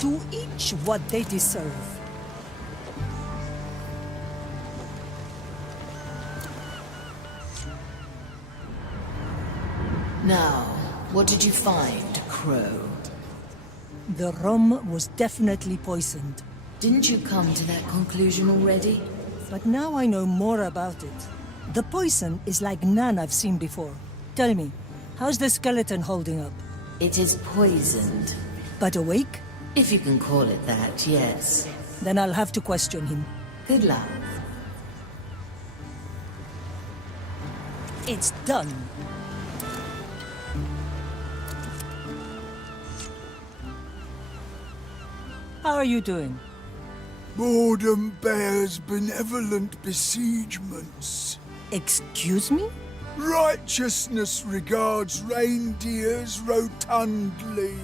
To each what they deserve. Now, what did you find, Crow? The rum was definitely poisoned. Didn't you come to that conclusion already? But now I know more about it. The poison is like none I've seen before. Tell me, how's the skeleton holding up? It is poisoned. But awake? If you can call it that, yes. Then I'll have to question him. Good luck. It's done. How are you doing? Boredom bears benevolent besiegements. Excuse me? Righteousness regards reindeers rotundly.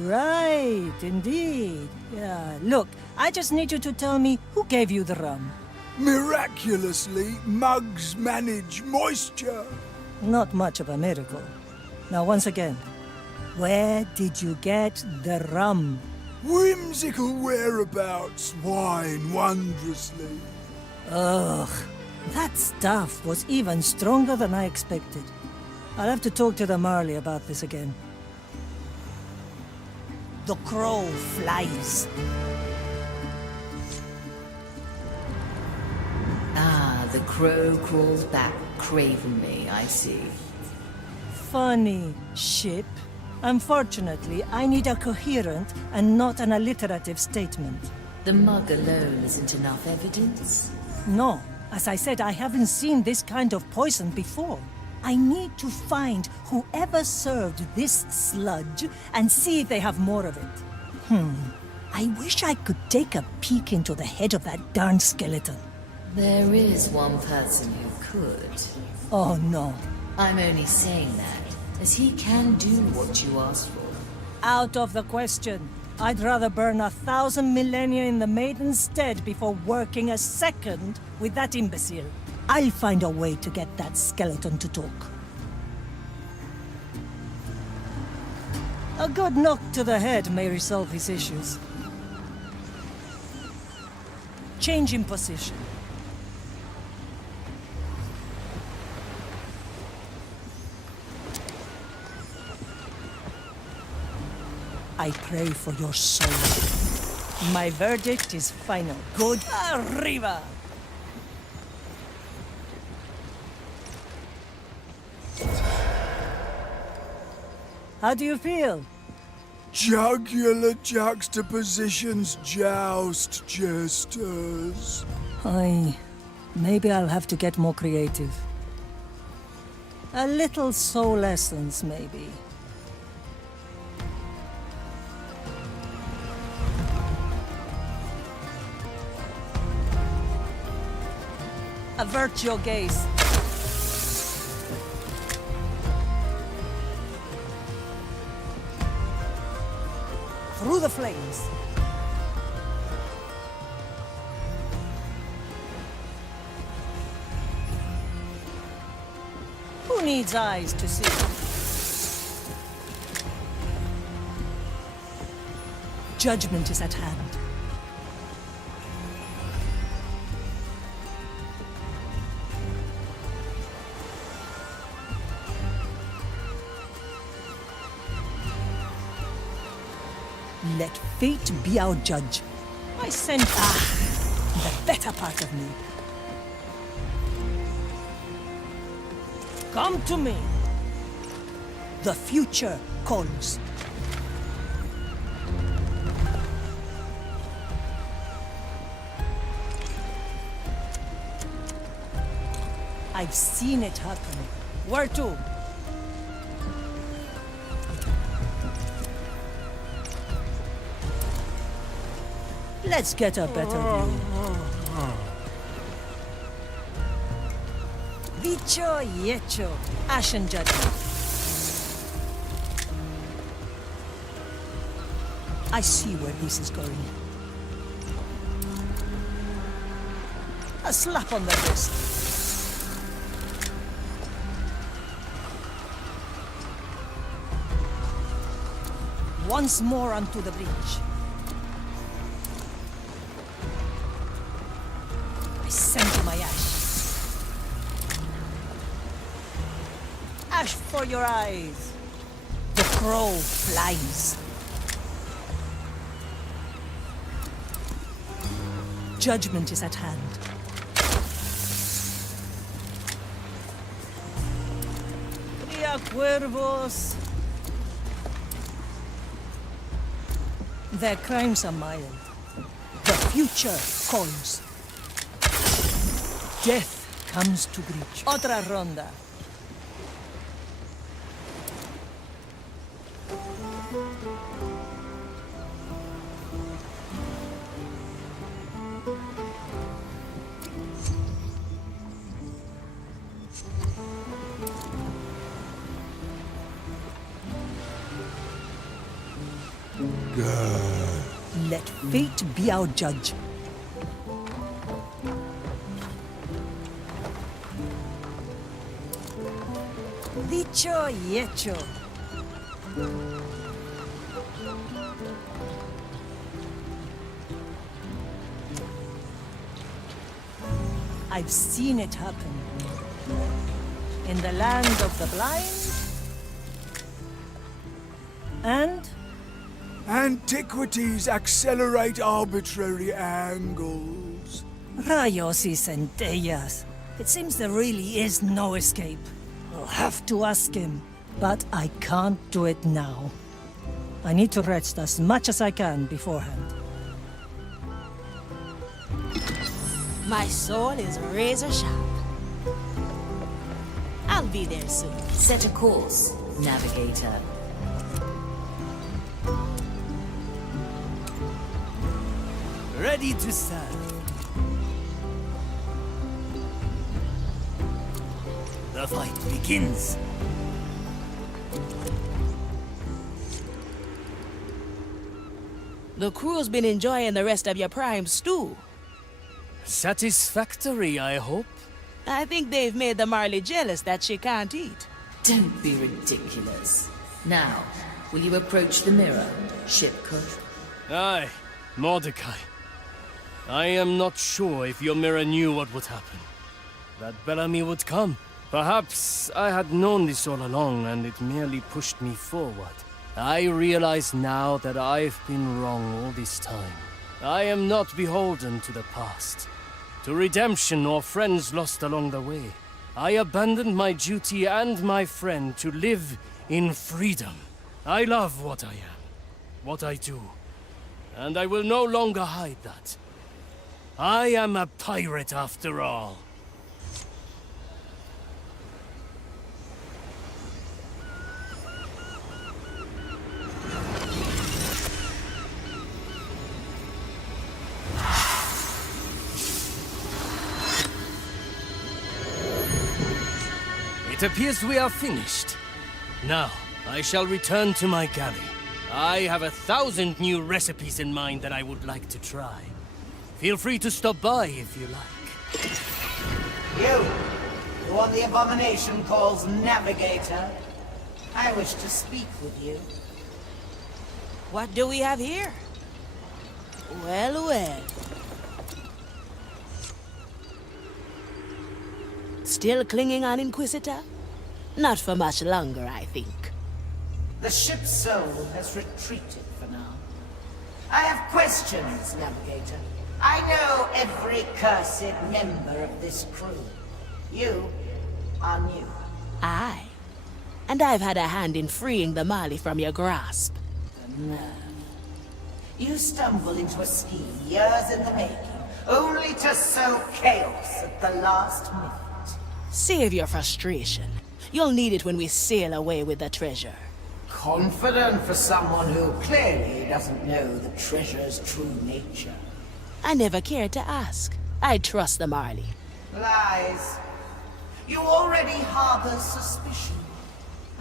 Right, indeed. Yeah, look, I just need you to tell me who gave you the rum. Miraculously, mugs manage moisture. Not much of a miracle. Now, once again, where did you get the rum? Whimsical whereabouts wine wondrously. Ugh, that stuff was even stronger than I expected. I'll have to talk to the Marley about this again. The crow flies. Ah, the crow crawls back cravenly, I see. Funny ship. Unfortunately, I need a coherent and not an alliterative statement. The mug alone isn't enough evidence. No, as I said, I haven't seen this kind of poison before. I need to find whoever served this sludge and see if they have more of it. I wish I could take a peek into the head of that darn skeleton. There is one person who could. Oh no. I'm only saying that, as he can do what you asked for. Out of the question. I'd rather burn 1,000 millennia in the Maiden's stead before working a second with that imbecile. I'll find a way to get that skeleton to talk. A good knock to the head may resolve his issues. Change in position. I pray for your soul. My verdict is final. Good. Arriba! How do you feel? Jugular juxtapositions joust, jesters. Maybe I'll have to get more creative. A little soul essence, maybe. Avert your gaze. Through the flames. Who needs eyes to see? Judgment is at hand. Let fate be our judge. I sent the better part of me. Come to me. The future calls. I've seen it happen. Where to? Let's get a better view. Dicho y hecho. Ashen judgment. I see where this is going. A slap on the wrist. Once more onto the bridge. I send you my ash. Ash for your eyes. The crow flies. Judgment is at hand. Cría cuervos. Their crimes are mild. The future calls. Death comes to greet you. Otra ronda. Let fate be our judge. Dicho y hecho. I've seen it happen. In the land of the blind. And Antiquities accelerate arbitrary angles. Rayos y centellas. It seems there really is no escape. I'll have to ask him, but I can't do it now. I need to rest as much as I can beforehand. My soul is razor sharp. I'll be there soon. Set a course, navigator. Ready to serve. The fight begins. The crew's been enjoying the rest of your prime stew. Satisfactory, I hope. I think they've made the Marley jealous that she can't eat. Don't be ridiculous. Now, will you approach the mirror, Shipcook? Aye, Mordecai. I am not sure if your mirror knew what would happen. That Bellamy would come. Perhaps I had known this all along and it merely pushed me forward. I realize now that I've been wrong all this time. I am not beholden to the past, to redemption or friends lost along the way. I abandoned my duty and my friend to live in freedom. I love what I am, what I do, and I will no longer hide that. I am a pirate after all. over. It appears we are finished. Now, I shall return to my galley. I have 1,000 new recipes in mind that I would like to try. Feel free to stop by if you like. You, the one the Abomination calls Navigator, I wish to speak with you. What do we have here? Well, well. Still clinging on, Inquisitor? Not for much longer, I think. The ship's soul has retreated for now. I have questions, Navigator. I know every cursed member of this crew. You are new. Aye. And I've had a hand in freeing the Mali from your grasp. The nerve. You stumbled into a scheme years in the making, only to sow chaos at the last minute. Save your frustration. You'll need it when we sail away with the treasure. Confident for someone who clearly doesn't know the treasure's true nature. I never cared to ask. I trust the Marley. Lies. You already harbor suspicion.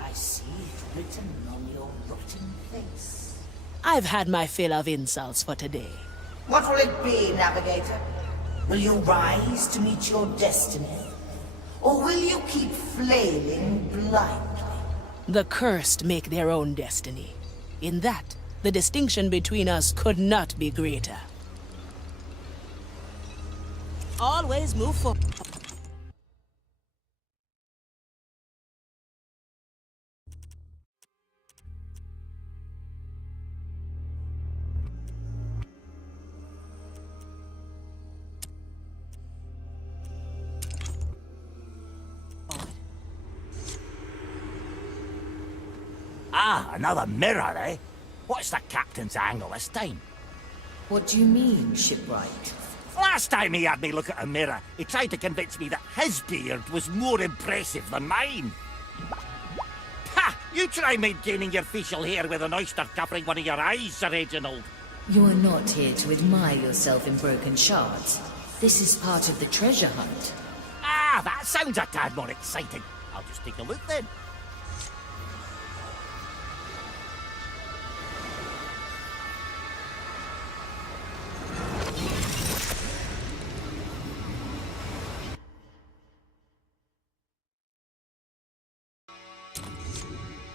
I see it written on your rotten face. I've had my fill of insults for today. What will it be, Navigator? Will you rise to meet your destiny? Or will you keep flailing blindly? The cursed make their own destiny. In that, the distinction between us could not be greater. Always move forward. Ah, another mirror, eh? What's the captain's angle this time? What do you mean, shipwright? Last time he had me look at a mirror, he tried to convince me that his beard was more impressive than mine. Ha! You try maintaining your facial hair with an oyster covering one of your eyes, Sir Reginald. You are not here to admire yourself in broken shards. This is part of the treasure hunt. Ah, that sounds a tad more exciting. I'll just take a look then.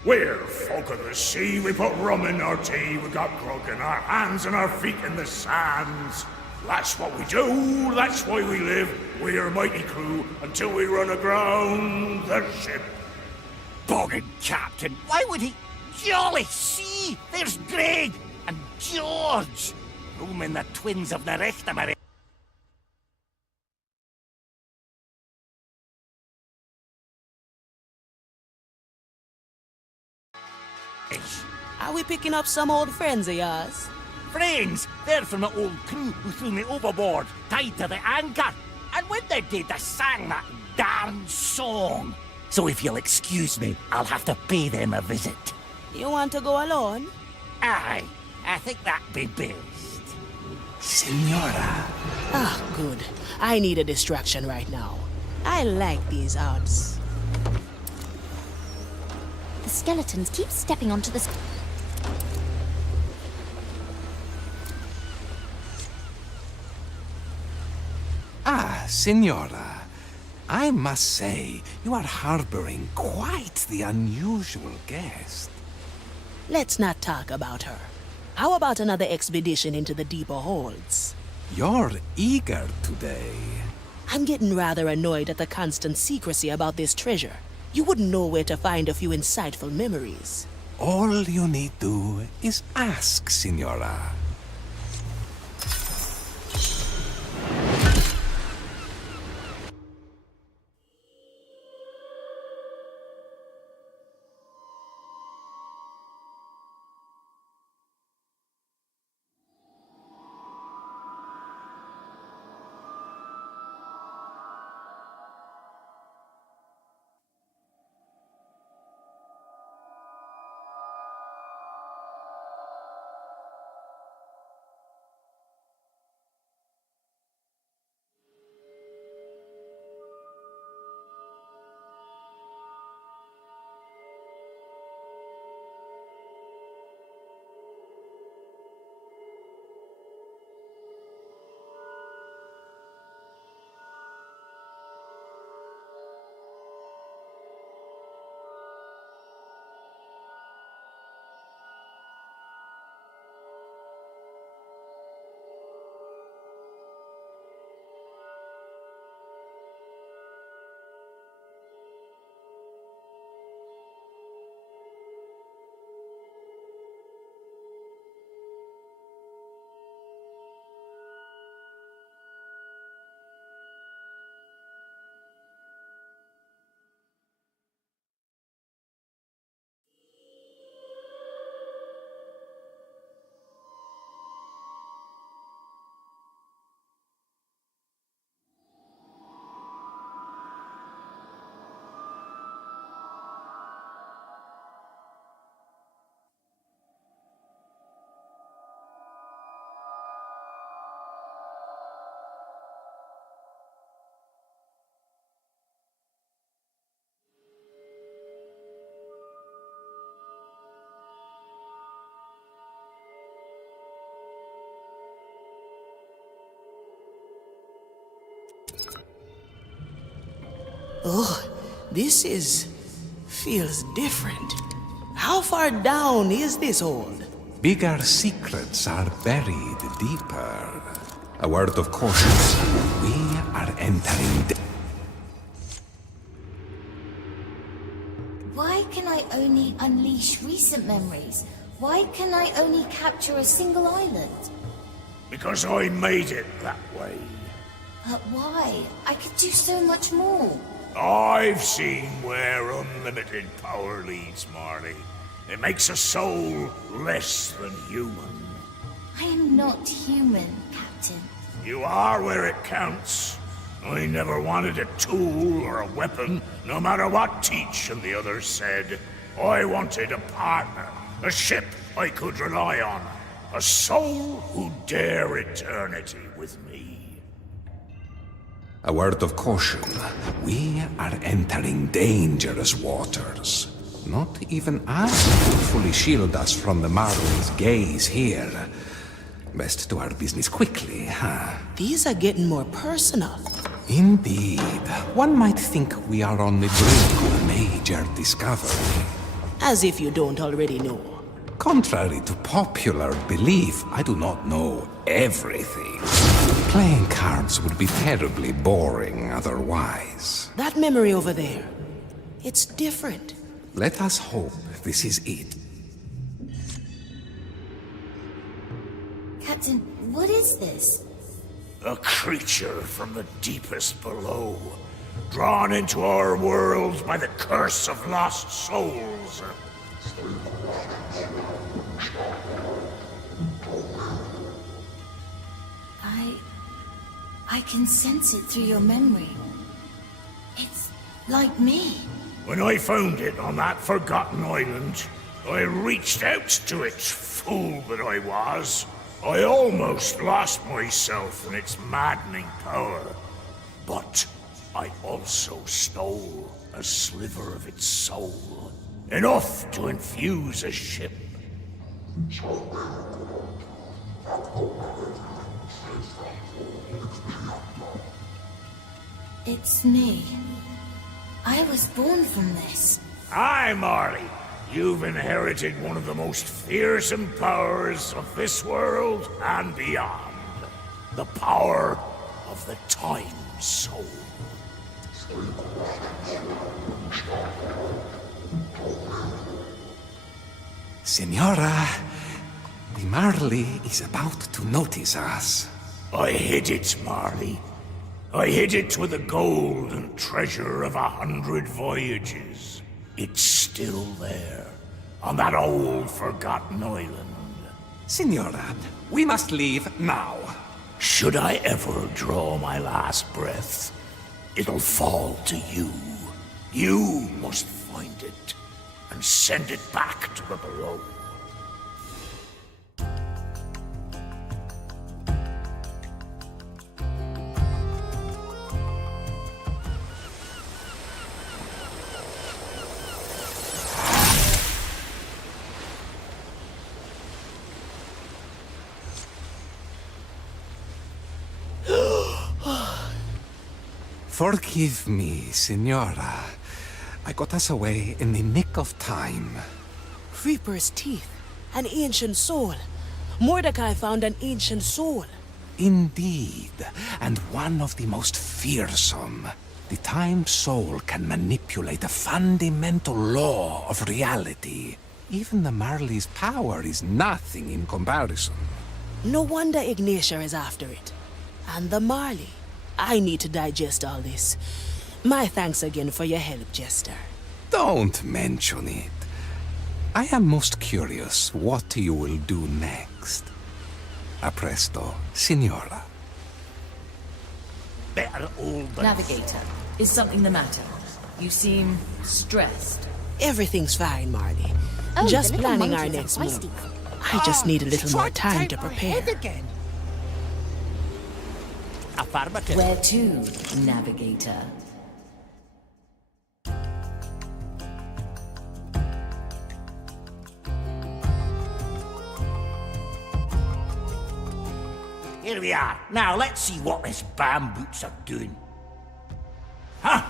We're folk of the sea, we put rum in our tea, we got grog in our hands and our feet in the sands. That's what we do, that's why we live, we're a mighty crew, until we run aground the ship. Boggin captain, why would he? Jolly see, there's Greg and George. Roaming the twins of the Rechtamere. Are we picking up some old friends of yours? Friends, they're from the old crew who threw me overboard, tied to the anchor. And when they did, they sang that darn song. So if you'll excuse me, I'll have to pay them a visit. You want to go alone? Aye, I think that'd be best. Senora. Ah, good. I need a distraction right now. I like these odds. The skeletons keep stepping onto the... Ah, Signora. I must say, you are harboring quite the unusual guest. Let's not talk about her. How about another expedition into the deeper holds? You're eager today. I'm getting rather annoyed at the constant secrecy about this treasure. You wouldn't know where to find a few insightful memories. All you need do is ask, Signora. Oh, this feels different. How far down is this hold? Bigger secrets are buried deeper. A word of caution. We are entering Why can I only unleash recent memories? Why can I only capture a single island? Because I made it that way. But why? I could do so much more. I've seen where unlimited power leads, Marley. It makes a soul less than human. I am not human, Captain. You are where it counts. I never wanted a tool or a weapon, no matter what Teach and the others said. I wanted a partner, a ship I could rely on, a soul who'd dare eternity with me. A word of caution. We are entering dangerous waters. Not even I could fully shield us from the Marley's gaze here. Best do our business quickly, huh? These are getting more personal. Indeed. One might think we are on the brink of a major discovery. As if you don't already know. Contrary to popular belief, I do not know everything. Playing cards would be terribly boring otherwise. That memory over there, it's different. Let us hope this is it. Captain, what is this? A creature from the deepest below, drawn into our world by the curse of lost souls. I can sense it through your memory. It's like me. When I found it on that forgotten island, I reached out to it, fool that I was. I almost lost myself in its maddening power. But I also stole a sliver of its soul. Enough to infuse a ship. It's me. I was born from this. Aye, Marley. You've inherited one of the most fearsome powers of this world and beyond. The power of the Time Soul. Senora, the Marley is about to notice us. I hid it, Marley. I hid it with the gold and treasure of 100 voyages. It's still there, on that old forgotten island. Senora, we must leave now. Should I ever draw my last breath, it'll fall to you. You must find it and send it back to the below. Forgive me, Senora. I got us away in the nick of time. Reaper's teeth, an ancient soul. Mordecai found an ancient soul. Indeed, and one of the most fearsome. The Time Soul can manipulate a fundamental law of reality. Even the Marley's power is nothing in comparison. No wonder Ignatia is after it. And the Marley. I need to digest all this. My thanks again for your help, Jester. Don't mention it. I am most curious what you will do next. A presto, Signora. Better old than... Navigator, is something the matter? You seem stressed. Everything's fine, Marley. Oh, Just the little planning our monkeys next are move. feisty. I just need a little more time to prepare. Affirmative. Where to, Navigator? Here we are. Now let's see what this bamboots are doing. Huh?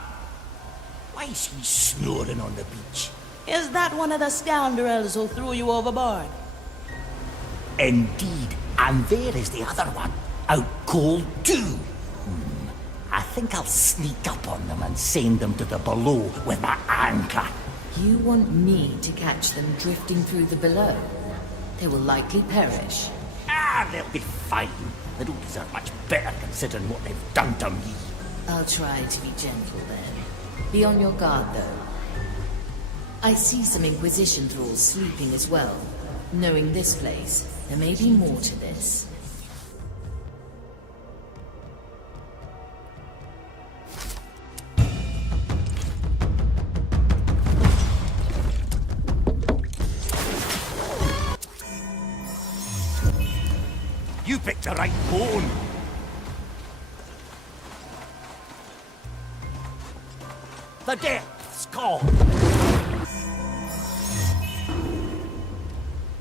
Why is he snoring on the beach? Is that one of the scoundrels who threw you overboard? Indeed. And there is the other one. Out cold too. I think I'll sneak up on them and send them to the below with my anchor. You want me to catch them drifting through the below? They will likely perish. Ah, they'll be fine. They don't deserve much better considering what they've done to me. I'll try to be gentle then. Be on your guard, though. I see some Inquisition thralls sleeping as well. Knowing this place, there may be more to this. You picked the right bone. The depths call.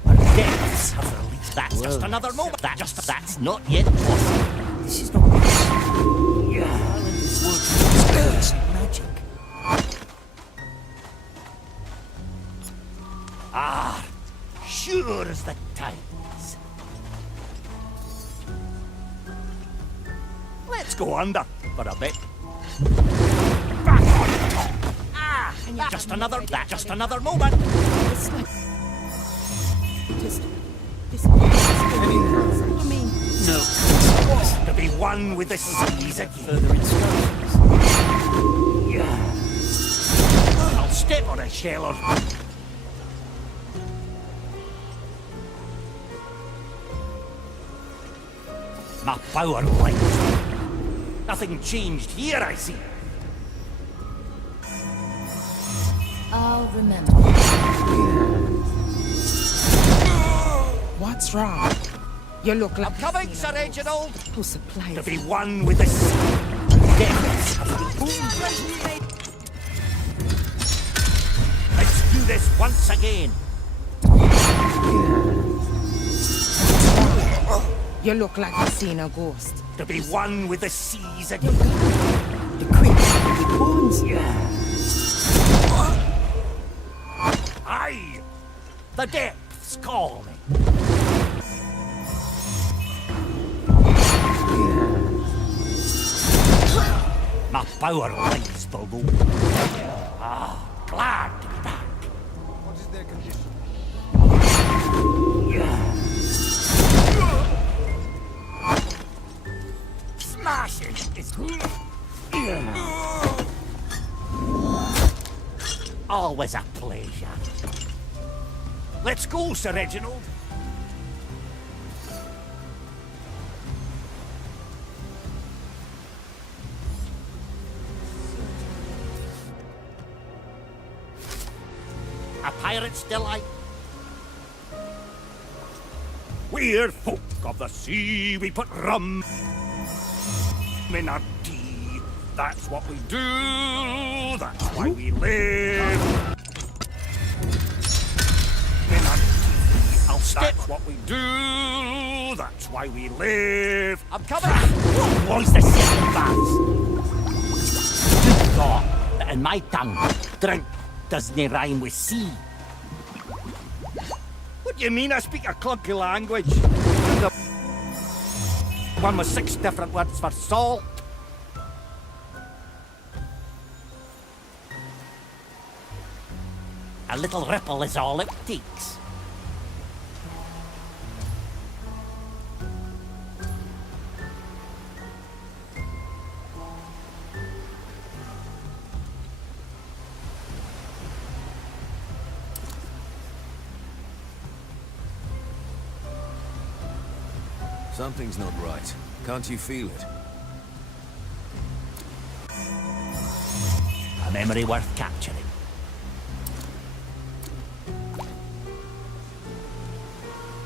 The depths have released. That's just another moment. That's not yet possible. This is not possible. The island is working with spells and magic. Ah, sure as the tides. Let's go under for a bit. Back on top. Ah, just another moment. No. To be one with the seas again. Further instructions. I'll step on a shell or... My power lights. Nothing changed here, I see. I'll remember. What's wrong? You look like... I'm coming, Sir Reginald! Who supplies To be one with the depths. Let's do this once again. You look like you've seen a ghost. To be one with the seas again. The creature with the horns. Aye! The depths call me. My power lies below. Ah, glad to be back. What is their condition? Smashing is always a pleasure. Let's go, Sir Reginald. A pirate's delight. We're folk of the sea. We put rum in our tea. That's what we do. That's why we live. In our tea. I'll step. That's what we do. That's why we live. I'm coming. What was the second verse? Good thought that in my tongue, drink doesn't rhyme with sea. What do you mean I speak a clunky language? The one with 6 different words for salt. A little ripple is all it takes. Something's not right. Can't you feel it? A memory worth capturing.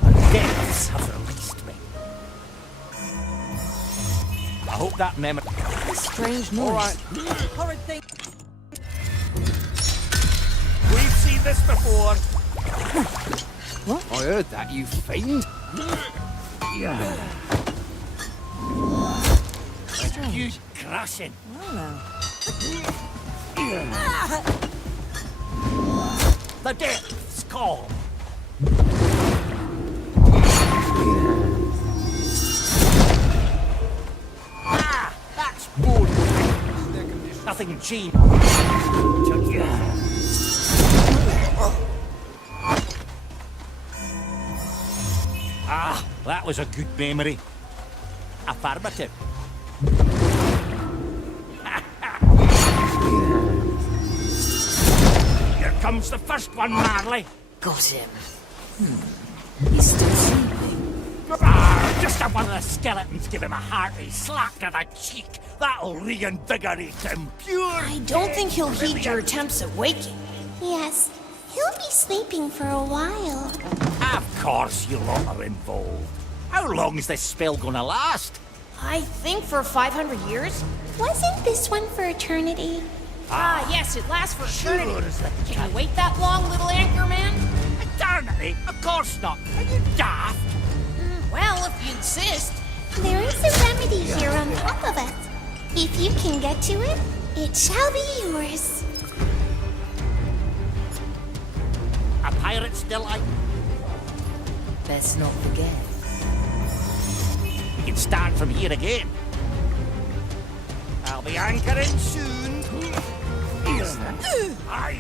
The depths have released me. I hope that memory... strange noise. All right. Horrid thing. We've seen this before. I heard that, you fiend. A huge crashing. The depths call. nothing changed. Ah, that was a good memory. Affirmative. Here comes the first one, Marley. Got him. He's still sleeping. Ah, just have one of the skeletons give him a hearty slap to the cheek. That'll reinvigorate him pure. I don't think he'll heed your attempts at waking. Yes, he'll be sleeping for a while. Of course you lot are involved. How long is this spell gonna last? I think for 500 years? Wasn't this one for eternity? Ah, yes, it lasts for eternity. Sure as the Can you wait that long, little anchor man? Eternity? Of course not. Are you daft? Well, if you insist. There is a remedy here on top of us. If you can get to it, it shall be yours. A pirate's delight. Best not forget. We can start from here again. I'll be anchoring soon. Aye.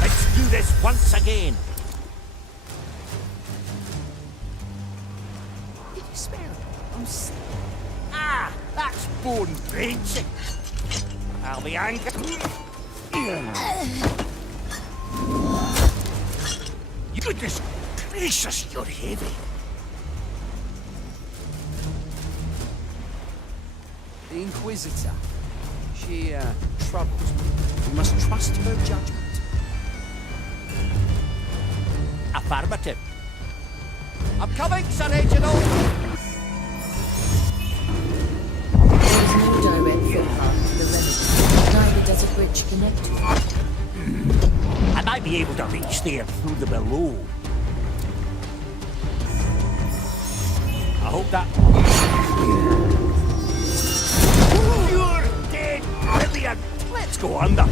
Let's do this once again. Did you smell it? Ah, that's bone breaking. I'll be anchored. Goodness gracious, you're heavy. The Inquisitor. She, troubles me. We must trust her judgment. Affirmative. I'm coming, Sir Reginald. There is no direct footpath to the remedy. Neither does a bridge connect to it. I might be able to reach there through the below. I hope that... You're dead! Brilliant! Let's go under.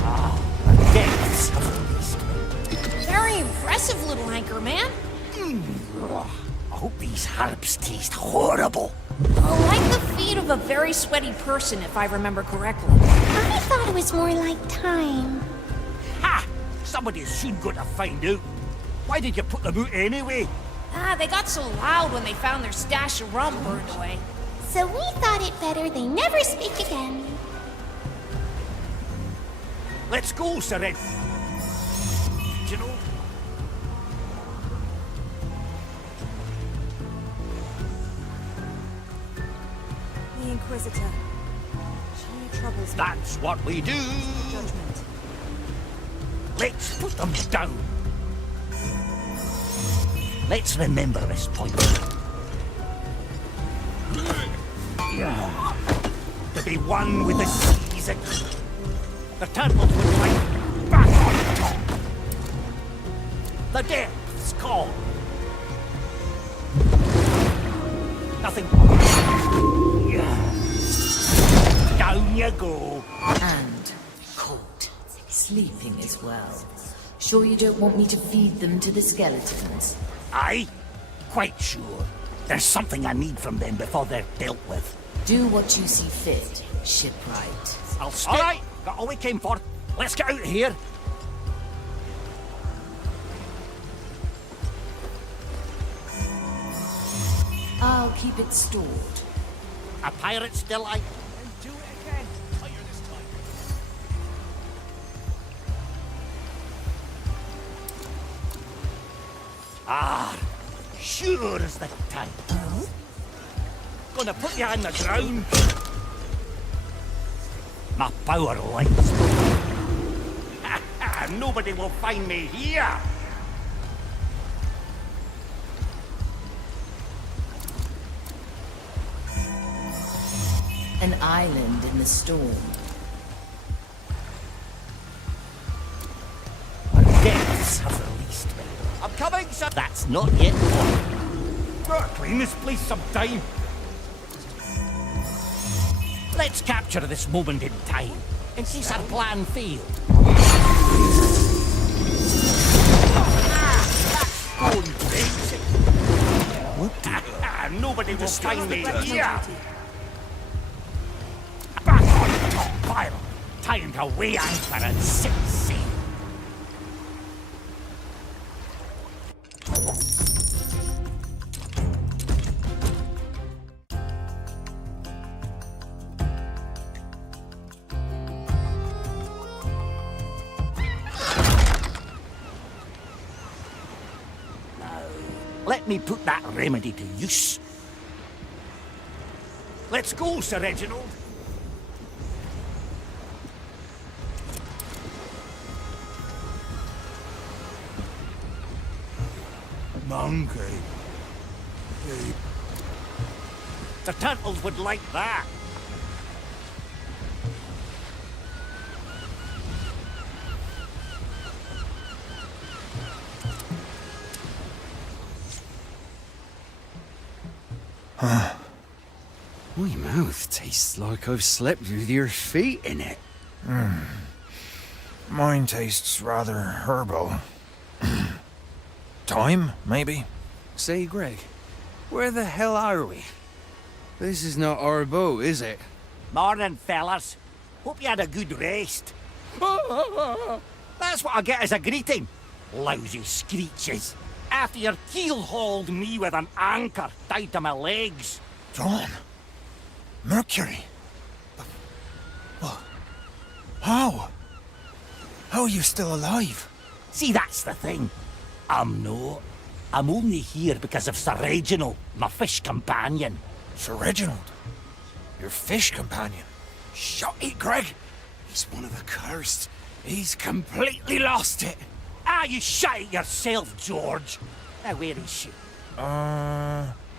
Ah, the depths have released me. Very impressive, little anchor man. I hope these herbs taste horrible. Like the feet of a very sweaty person, if I remember correctly. I thought it was more like time. Ha! Somebody's soon going to find out. Why did you put them out anyway? Ah, they got so loud when they found their stash of rum burned away. So we thought it better they never speak again. Let's go, Sir Ed. Do you know? The Inquisitor. She troubles me. That's what we do. Judgment. Let's put them down. Let's remember this point. To be one with the seas and the turtles would fight back on top. The depths call. Nothing. Down you go. And cold. Sleeping as well. Sure you don't want me to feed them to the skeletons? Aye, quite sure. There's something I need from them before they're dealt with. Do what you see fit, shipwright. I'll stay. All right, got all we came for. Let's get out of here. I'll keep it stored. A pirate's delight. Do it again. Tighter this time. Ah, sure as the time. Gonna put you on the ground. My power lights. Nobody will find me here. An island in the storm. The depths have released me. I'm coming, sir. That's not yet all. Gotta clean this place sometime. Let's capture this moment in time, in case our plan failed. Ah, that's bone breaking. Nobody will find me here! Back on top pile! Time to weigh anchor and set sail! Let me put that remedy to use. Let's go, Sir Reginald. Monkey. The turtles would like that. My mouth tastes like I've slept with your feet in it. Mine tastes rather herbal. Thyme, maybe? Say, Greg, where the hell are we? This is not our boat, is it? Morning, fellas. Hope you had a good rest. That's what I get as a greeting. Lousy screeches. After your keel-hauled me with an anchor tied to my legs. John? Mercury? What? How? How are you still alive? See, that's the thing. I'm not. I'm only here because of Sir Reginald, my fish companion. Sir Reginald? Your fish companion? Shut it, Greg! He's one of the cursed. He's completely lost it. Ah, you shut it yourself, George. Now, where is she?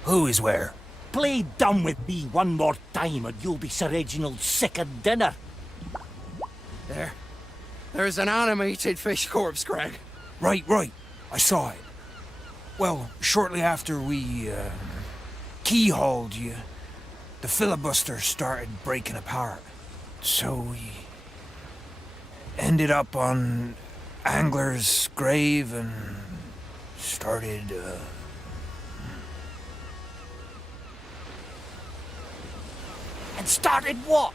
Who is where? Play dumb with me one more time and you'll be Sir Reginald's second dinner. There's an animated fish corpse, Greg. Right. I saw it. Well, shortly after we, keyhauled you, the filibuster started breaking apart. So we ended up on Angler's grave and started, And started what?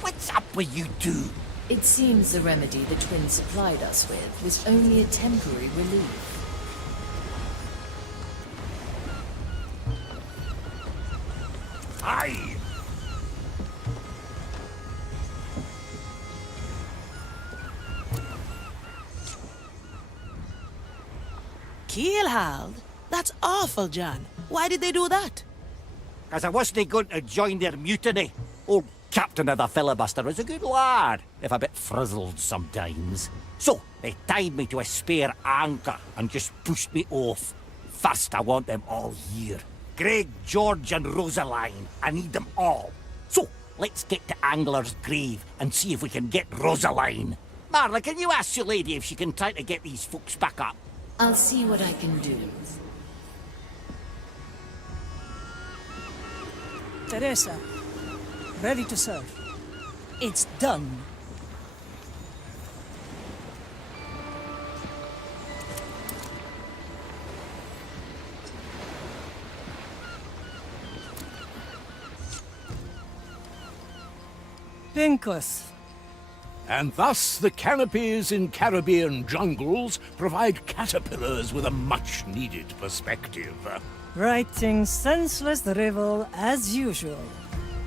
What's up with you two? It seems the remedy the twins supplied us with was only a temporary relief. Aye! Keelhauled? That's awful, John. Why did they do that? Because I wasn't going to join their mutiny. Old captain of the filibuster was a good lad, if a bit frizzled sometimes. So, they tied me to a spare anchor and just pushed me off. First, I want them all here. Greg, George and Rosaline. I need them all. So, let's get to Angler's grave and see if we can get Rosaline. Marla, can you ask your lady if she can try to get these folks back up? I'll see what I can do. Teresa, ready to serve. It's done. Pincus. And thus the canopies in Caribbean jungles provide caterpillars with a much-needed perspective. Writing senseless drivel as usual.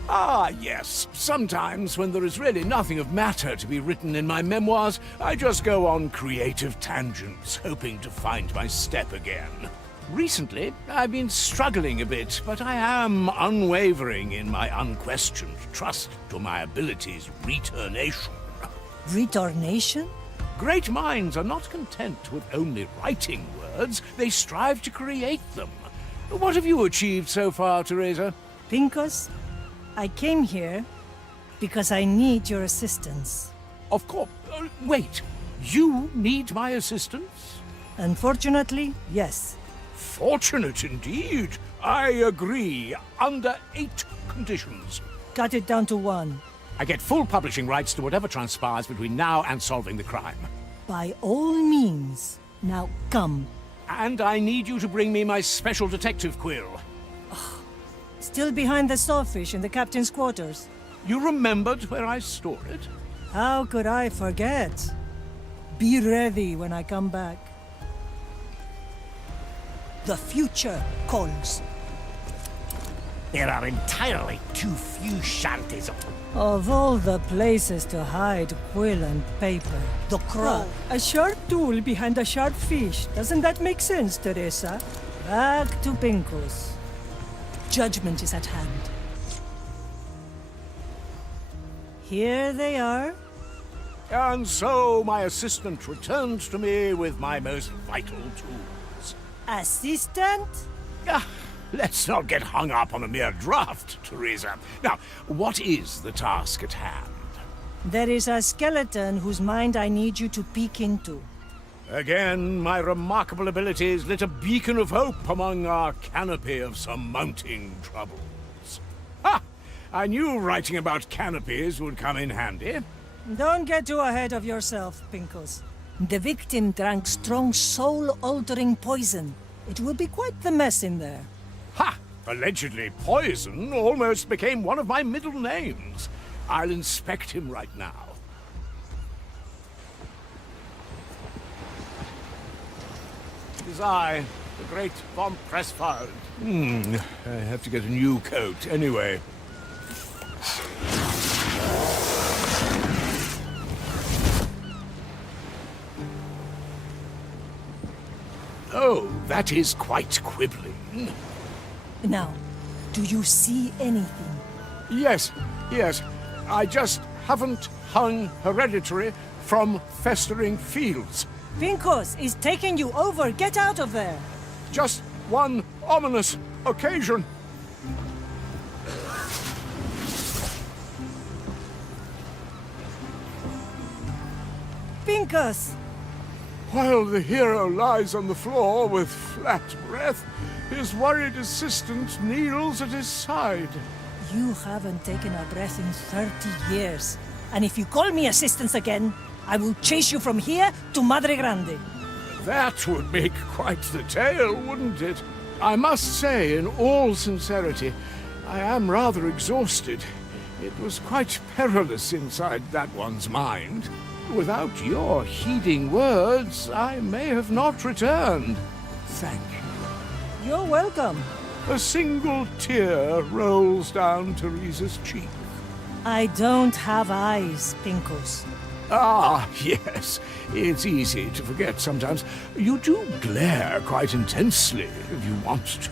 Ah, yes. Sometimes, when there is really nothing of matter to be written in my memoirs, I just go on creative tangents, hoping to find my step again. Recently, I've been struggling a bit, but I am unwavering in my unquestioned trust to my abilities' returnation. Returnation? Great minds are not content with only writing words, they strive to create them. What have you achieved so far, Teresa? Pincus, I came here because I need your assistance. Of course. Wait, you need my assistance? Unfortunately, yes. Fortunate indeed. I agree. Under 8 conditions. Cut it down to 1. I get full publishing rights to whatever transpires between now and solving the crime. By all means. Now come. And I need you to bring me my special detective quill. Still behind the sawfish in the captain's quarters. You remembered where I stored it? How could I forget? Be ready when I come back. The future calls. There are entirely too few shanties. Of all the places to hide quill and paper, the crow. A sharp tool behind a sharp fish. Doesn't that make sense, Teresa? Back to Pincus. Judgment is at hand. Here they are. And so my assistant returns to me with my most vital tools. Assistant? Ah, let's not get hung up on a mere draft, Teresa. Now, what is the task at hand? There is a skeleton whose mind I need you to peek into. Again, my remarkable abilities lit a beacon of hope among our canopy of surmounting troubles. Ha! I knew writing about canopies would come in handy. Don't get too ahead of yourself, Pincus. The victim drank strong soul-altering poison. It will be quite the mess in there. Ha! Allegedly poison almost became one of my middle names. I'll inspect him right now. It is I, the great von Pressfeld. I have to get a new coat anyway. Oh, that is quite quibbling. Now, do you see anything? Yes. I just haven't hung Hereditary from Festering Fields. Pincus is taking you over. Get out of there. Just one ominous occasion. Pincus! While the hero lies on the floor with flat breath, his worried assistant kneels at his side. You haven't taken a breath in 30 years. And if you call me assistance again, I will chase you from here to Madre Grande. That would make quite the tale, wouldn't it? I must say, in all sincerity, I am rather exhausted. It was quite perilous inside that one's mind. Without your heeding words, I may have not returned. Thank you. You're welcome. A single tear rolls down Teresa's cheek. I don't have eyes, Pincus. Ah, yes. It's easy to forget sometimes. You do glare quite intensely if you want to.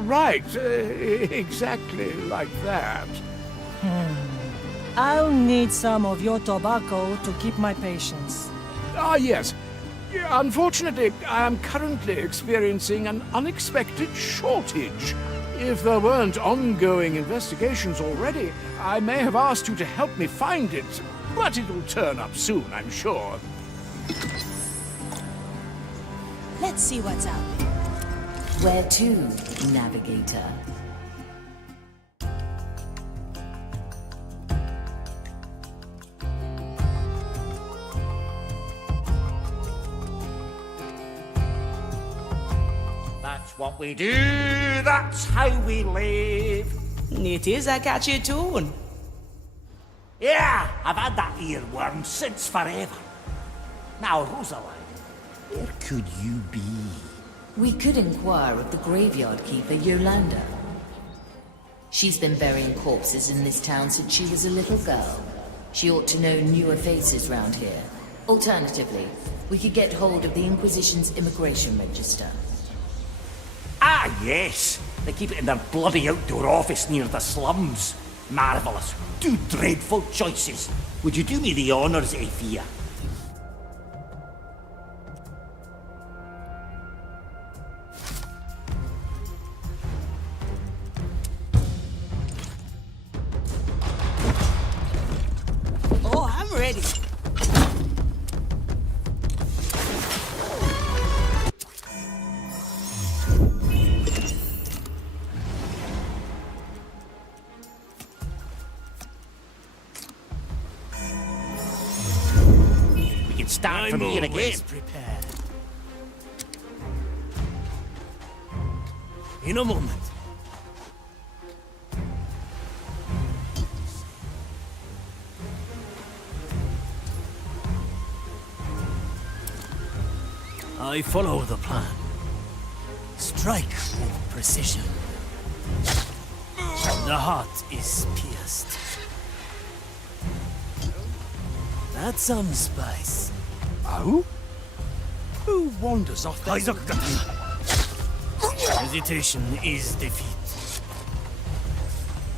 Right, exactly like that. I'll need some of your tobacco to keep my patience. Ah, yes. Unfortunately, I am currently experiencing an unexpected shortage. If there weren't ongoing investigations already, I may have asked you to help me find it. But it'll turn up soon, I'm sure. Let's see what's out there. Where to, Navigator? That's what we do, that's how we live. It is a catchy tune. Yeah, I've had that earworm since forever. Now, Rosalind, where could you be? We could inquire of the graveyard keeper, Yolanda. She's been burying corpses in this town since she was a little girl. She ought to know newer faces round here. Alternatively, we could get hold of the Inquisition's immigration register. Ah, yes. They keep it in their bloody outdoor office near the slums. Marvellous. Two dreadful choices. Would you do me the honours, Ephia? Oh, I'm ready. We can start from here again. Prepared. In a moment. I follow the plan. Strike with precision. The heart is pierced. That's some spice. Oh? Who wanders off there? Hesitation is defeat.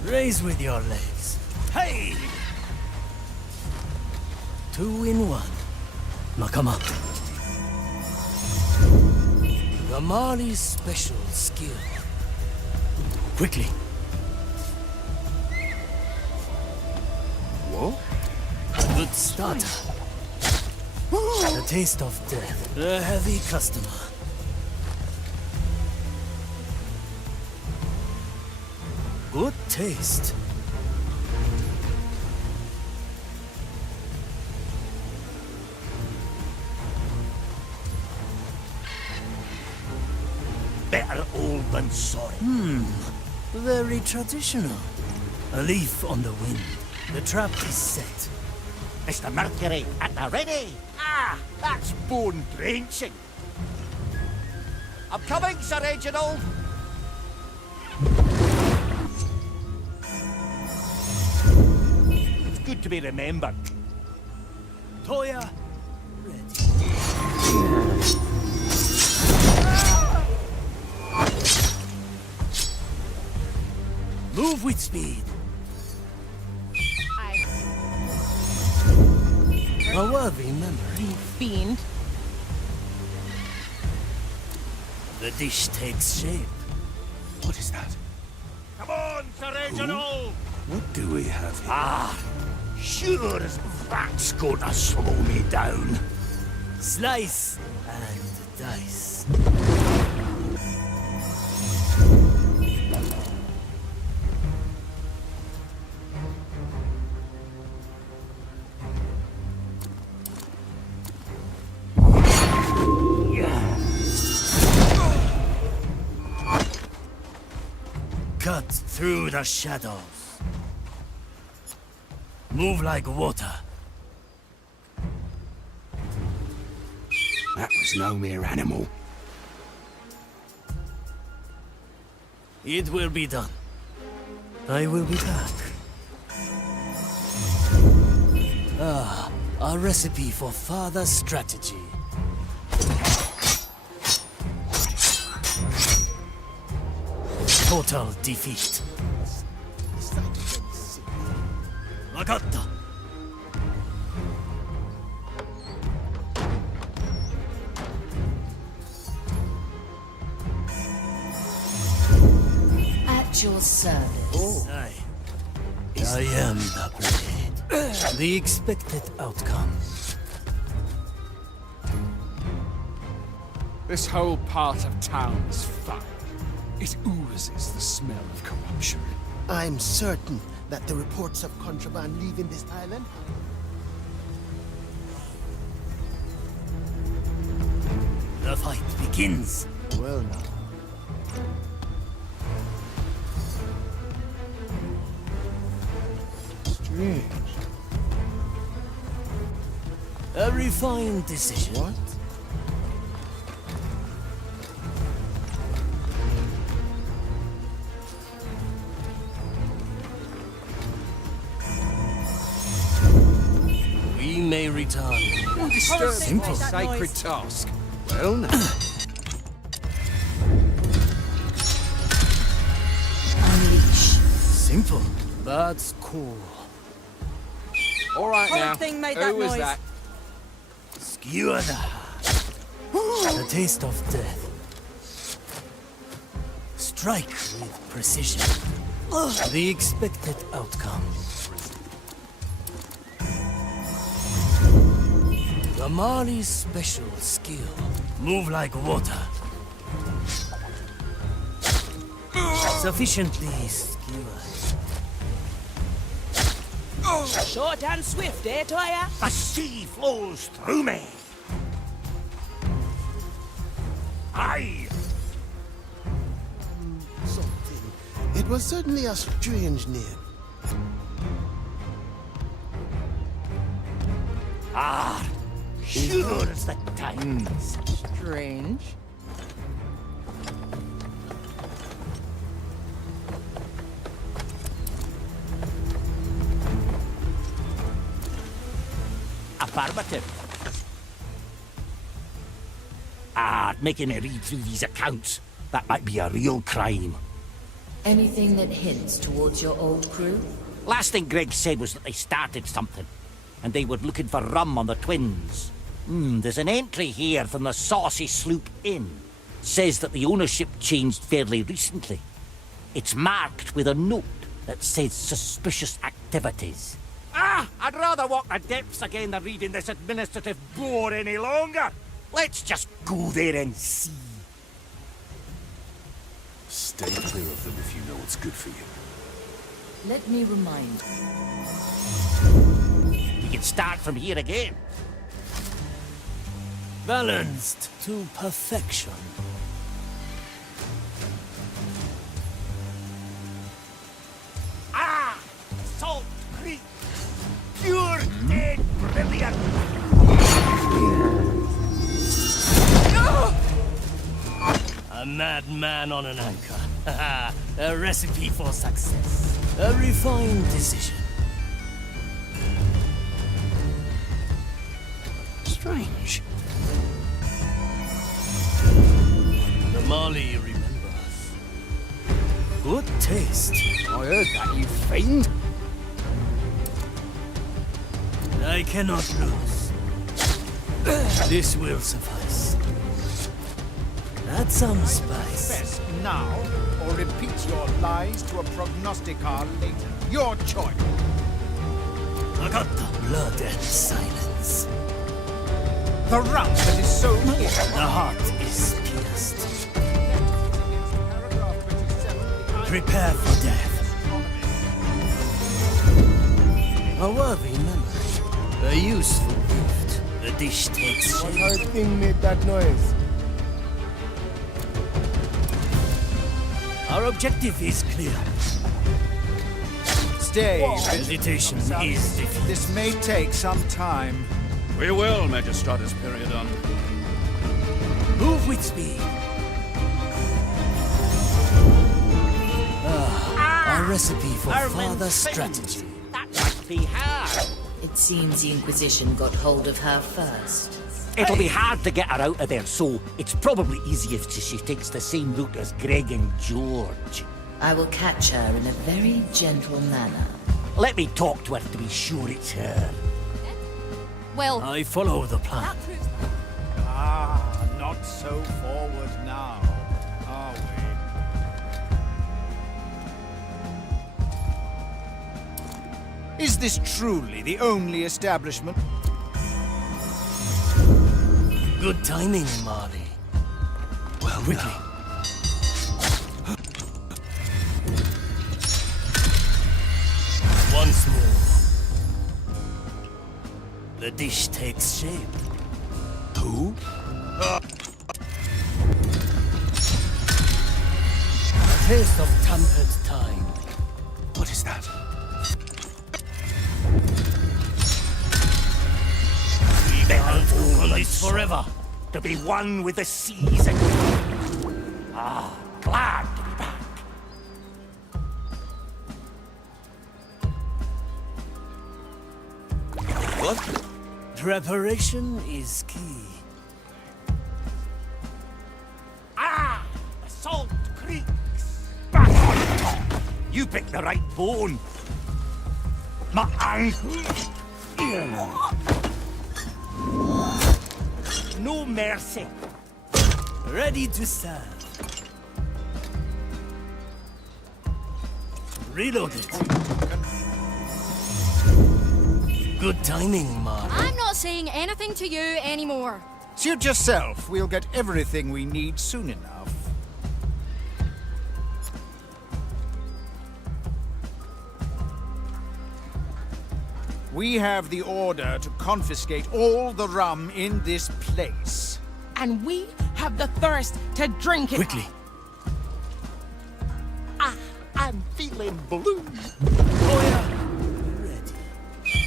Raise with your legs. Hey! 2 in 1. Nakama. Gamali's special skill. Quickly. What? Good starter. The taste of death. A heavy customer. Good taste. Better old than sorry. Very traditional. A leaf on the wind. The trap is set. Mr. Mercury, at the ready. Ah, that's bone drenching. I'm coming, Sir Reginald. It's good to be remembered. Toya, ready. Move with speed. A worthy memory. Fiend. The dish takes shape. What is that? Come on, Sir Reginald. What do we have here? Ah, sure as that's gonna slow me down. Slice and dice. Cut through the shadows. Move like water. That was no mere animal. It will be done. I will be back. Ah, a recipe for further strategy. Total defeat. Wakatta. At your service. I am the blade. The expected outcome. This whole part of town is foul. It oozes the smell of corruption. I'm certain that the reports of contraband leaving this island. The fight begins. Well now. Strange. A refined decision. What? We may return. Who disturbs Simple. my sacred task? Well now. Unleash. Simple, but cool. All right Horrid now. thing made Who that was noise. that? Skewer the heart. The taste of death. Strike with precision. The expected outcome. Gamali's special skill. Move like water. Sufficiently skewered. Short and swift, eh, Toya? The sea flows through me. Aye. It was certainly a strange name. Ah, sure as the times. Strange. Affirmative. Making me read through these accounts. That might be a real crime. Anything that hints towards your old crew? Last thing Greg said was that they started something, and they were looking for rum on the Twins. There's an entry here from the Saucy Sloop Inn. Says that the ownership changed fairly recently. It's marked with a note that says suspicious activities. I'd rather walk the depths again than reading this administrative bore any longer. Let's just go there and see. Stay clear of them if you know what's good for you. Let me remind you. We can start from here again. Balanced to perfection. Salt Creek! Pure dead brilliant! A madman on an anchor. A recipe for success. A refined decision. Strange. The Marley remembers. Good taste. I heard that, you fiend. I cannot lose. This will suffice. Add some spice. Confess now, or repeat your lies to a prognosticar later. Your choice. Agata. Blood and silence. The rum that is so here. The heart is pierced. Prepare for death. A worthy memory. A useful gift. The dish takes shape. What thing made that noise? Our objective is clear. Stay. Hesitation is defeat. This may take some time. We will, Magistratus Periodon. Move with speed. A recipe for further strategy. That might be her. It seems the Inquisition got hold of her first. It'll be hard to get her out of there, so it's probably easiest if she takes the same route as Greg and George. I will catch her in a very gentle manner. Let me talk to her to be sure it's her. Well, I follow the plan. Not so forward now, are we? Is this truly the only establishment? Good timing, Marley. Well, quickly. Once more. The dish takes shape. Who? A taste of tampered time. What is that? We can't go on this forever. To be one with the seas and... glad to be back. What? Preparation is key. The Salt Creeks! Back on top! You picked the right bone. My ankle. No mercy. Ready to serve. Reload it. Good timing, Marley. I'm not saying anything to you anymore. Suit yourself. We'll get everything we need soon enough. We have the order to confiscate all the rum in this place. And we have the thirst to drink it. Quickly. And feeling blue.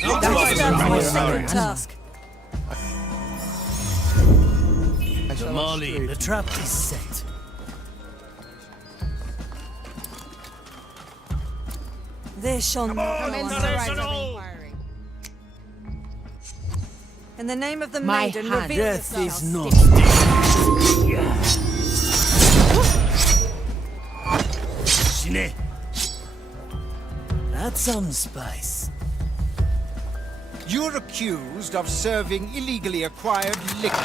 My second task. The Marley, the trap is set. There shall no In the name of the maiden, reveal Death yourself. is not Shine. That's some spice. You're accused of serving illegally acquired liquor.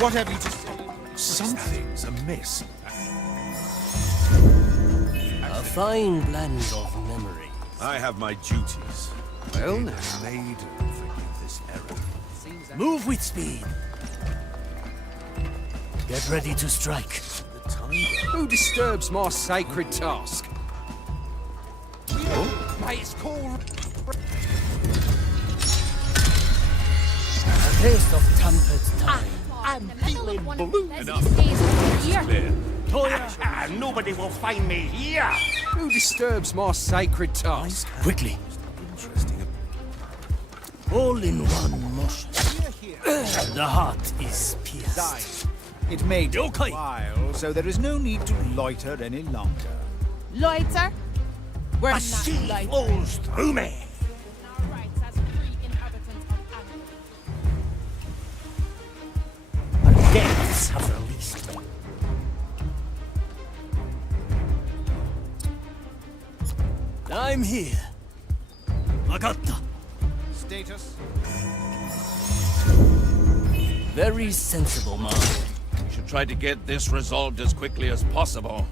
What have you to say? Something's amiss. A fine blend of memory. I have my duties. Well, now. Made forgive this error. Move with speed. Get ready to strike. Who disturbs my sacred task? It's called... A taste of tempered time. I'm feeling blue. Nobody will find me here. Who disturbs my sacred task? Quickly. Interesting. All in one motion. The heart is pierced. It may take Okay. a while, so there is no need to loiter any longer. Loiter? We're A not sea loitering. flows through me. Our rights as free inhabitants of Avalon. The depths have released me. I'm here. Magatta. Status? Very sensible, man. We should try to get this resolved as quickly as possible.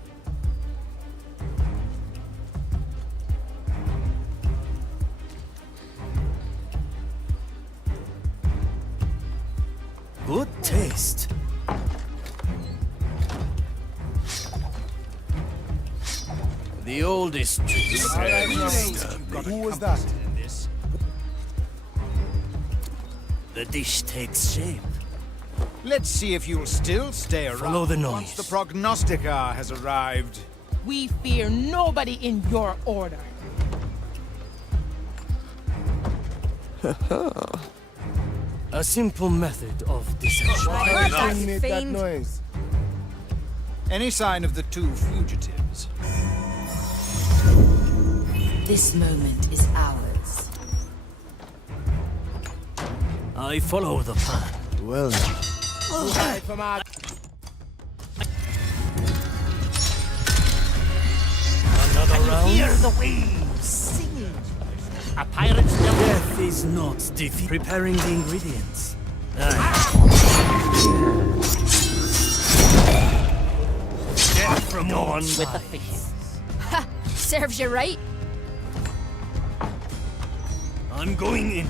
Good taste. The oldest tricks. Who was that? The dish takes shape. Let's see if you'll still stay around Follow the once noise. the prognostica has arrived. We fear nobody in your order. A simple method of deception. Fiend. Any sign of the two fugitives? This moment is ours. I follow the plan. Well, Another round. Hear the waves singing. A pirate's devil. Death is not defeat. Preparing the ingredients. Death from Gone on with the fishes. Ha! Serves you right. I'm going in.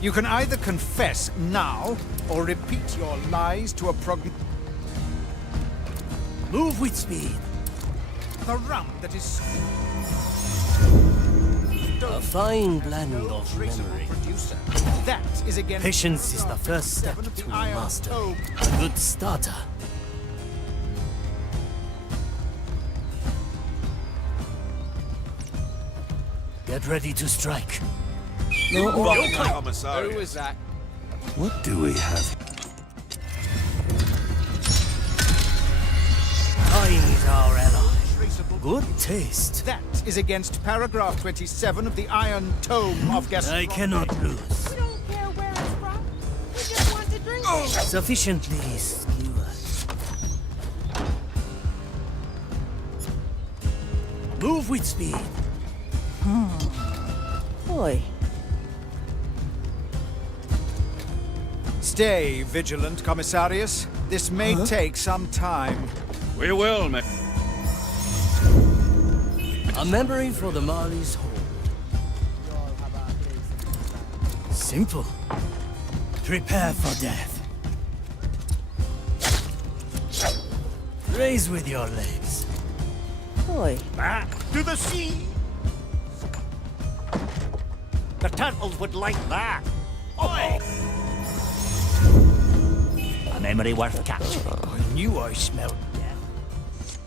You can either confess now, or repeat your lies to a Move with speed. The rum that is A fine blend of memory. producer. That is against Patience is the first step Seven of the to Iron mastery. Tome. A good starter. Get ready to strike. Who was that? What do we have? Time is our ally. Good taste. That is against paragraph 27 of the Iron Tome of Gaston. I cannot lose. We don't care where it's from. We just want to drink it. Sufficiently skewered. Move with speed. Boy. Stay vigilant, Commissarius. This may take some time. We will, mate. A memory for the Marley's hold. Simple. Prepare for death. Raise with your legs. Boy. Back to the sea. The turtles would like that. Oi! A memory worth capturing. I knew I smelled death.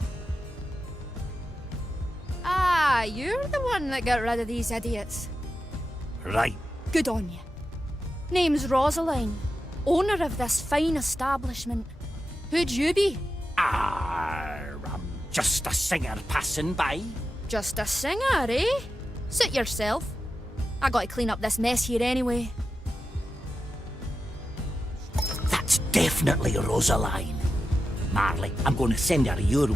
you're the one that got rid of these idiots. Right. Good on you. Name's Rosaline, owner of this fine establishment. Who'd you be? I'm just a singer passing by. Just a singer, eh? Sit yourself. I gotta clean up this mess here anyway. That's definitely Rosaline. Marley, I'm going to send her your...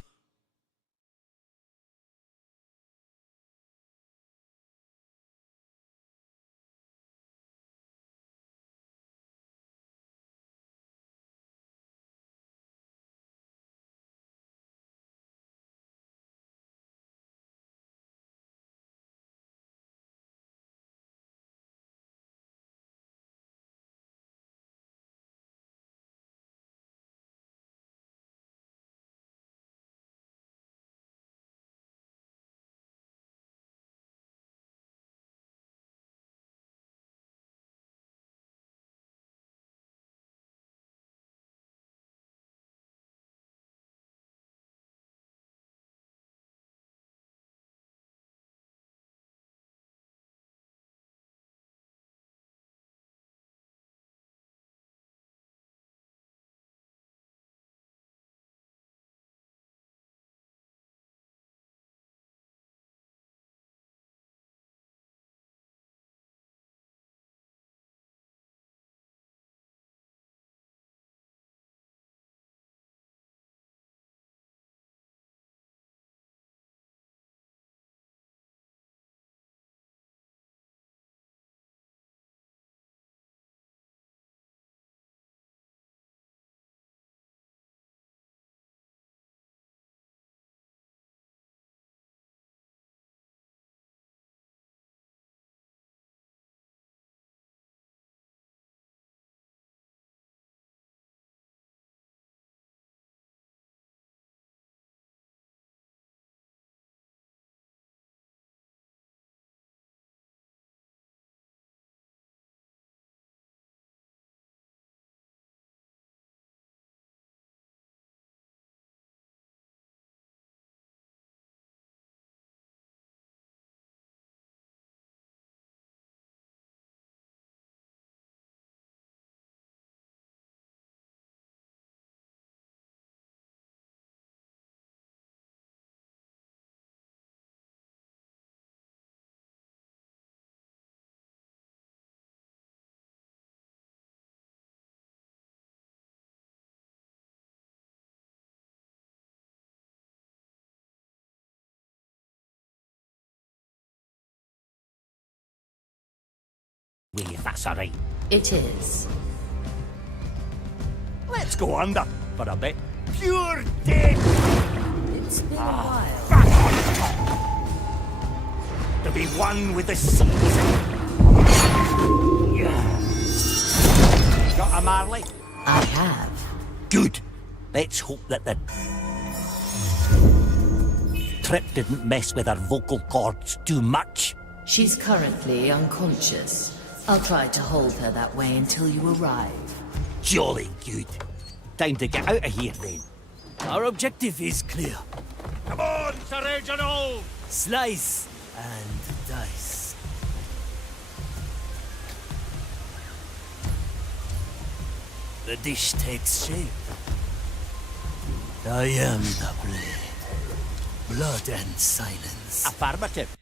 If that's all right. It is. Let's go under for a bit. Pure death! It's been a while. To be one with the seas. Got a Marley? I have. Good. Let's hope that the trip didn't mess with her vocal cords too much. She's currently unconscious. I'll try to hold her that way until you arrive. Jolly good. Time to get out of here then. Our objective is clear. Come on, Sir Reginald! Slice and dice. The dish takes shape. I am the blade. Blood and silence. Affirmative.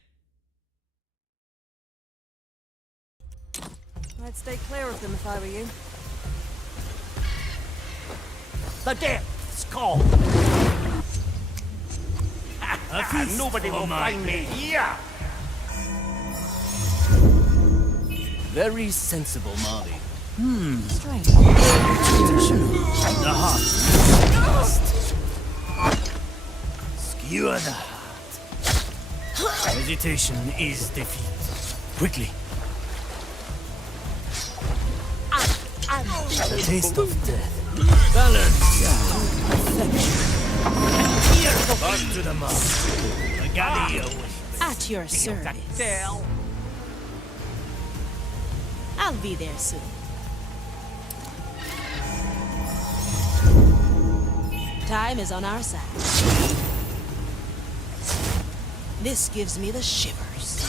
I'd stay clear of them if I were you. The depths call. Nobody will find me here. Very sensible, Marley. Strange. The heart. Skewer the heart. Hesitation is defeat. Quickly. The taste of death. Balance. Affection. Back to the mark. The galley awaits. At your service. I'll be there soon. Time is on our side. This gives me the shivers.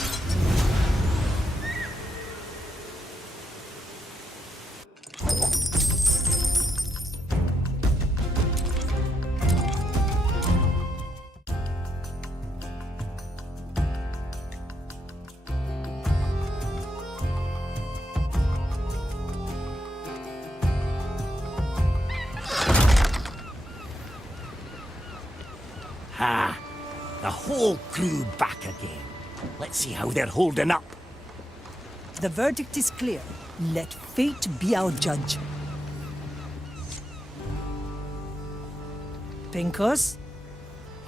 Ah, the whole crew back again. Let's see how they're holding up. The verdict is clear. Let fate be our judge. Pinkos?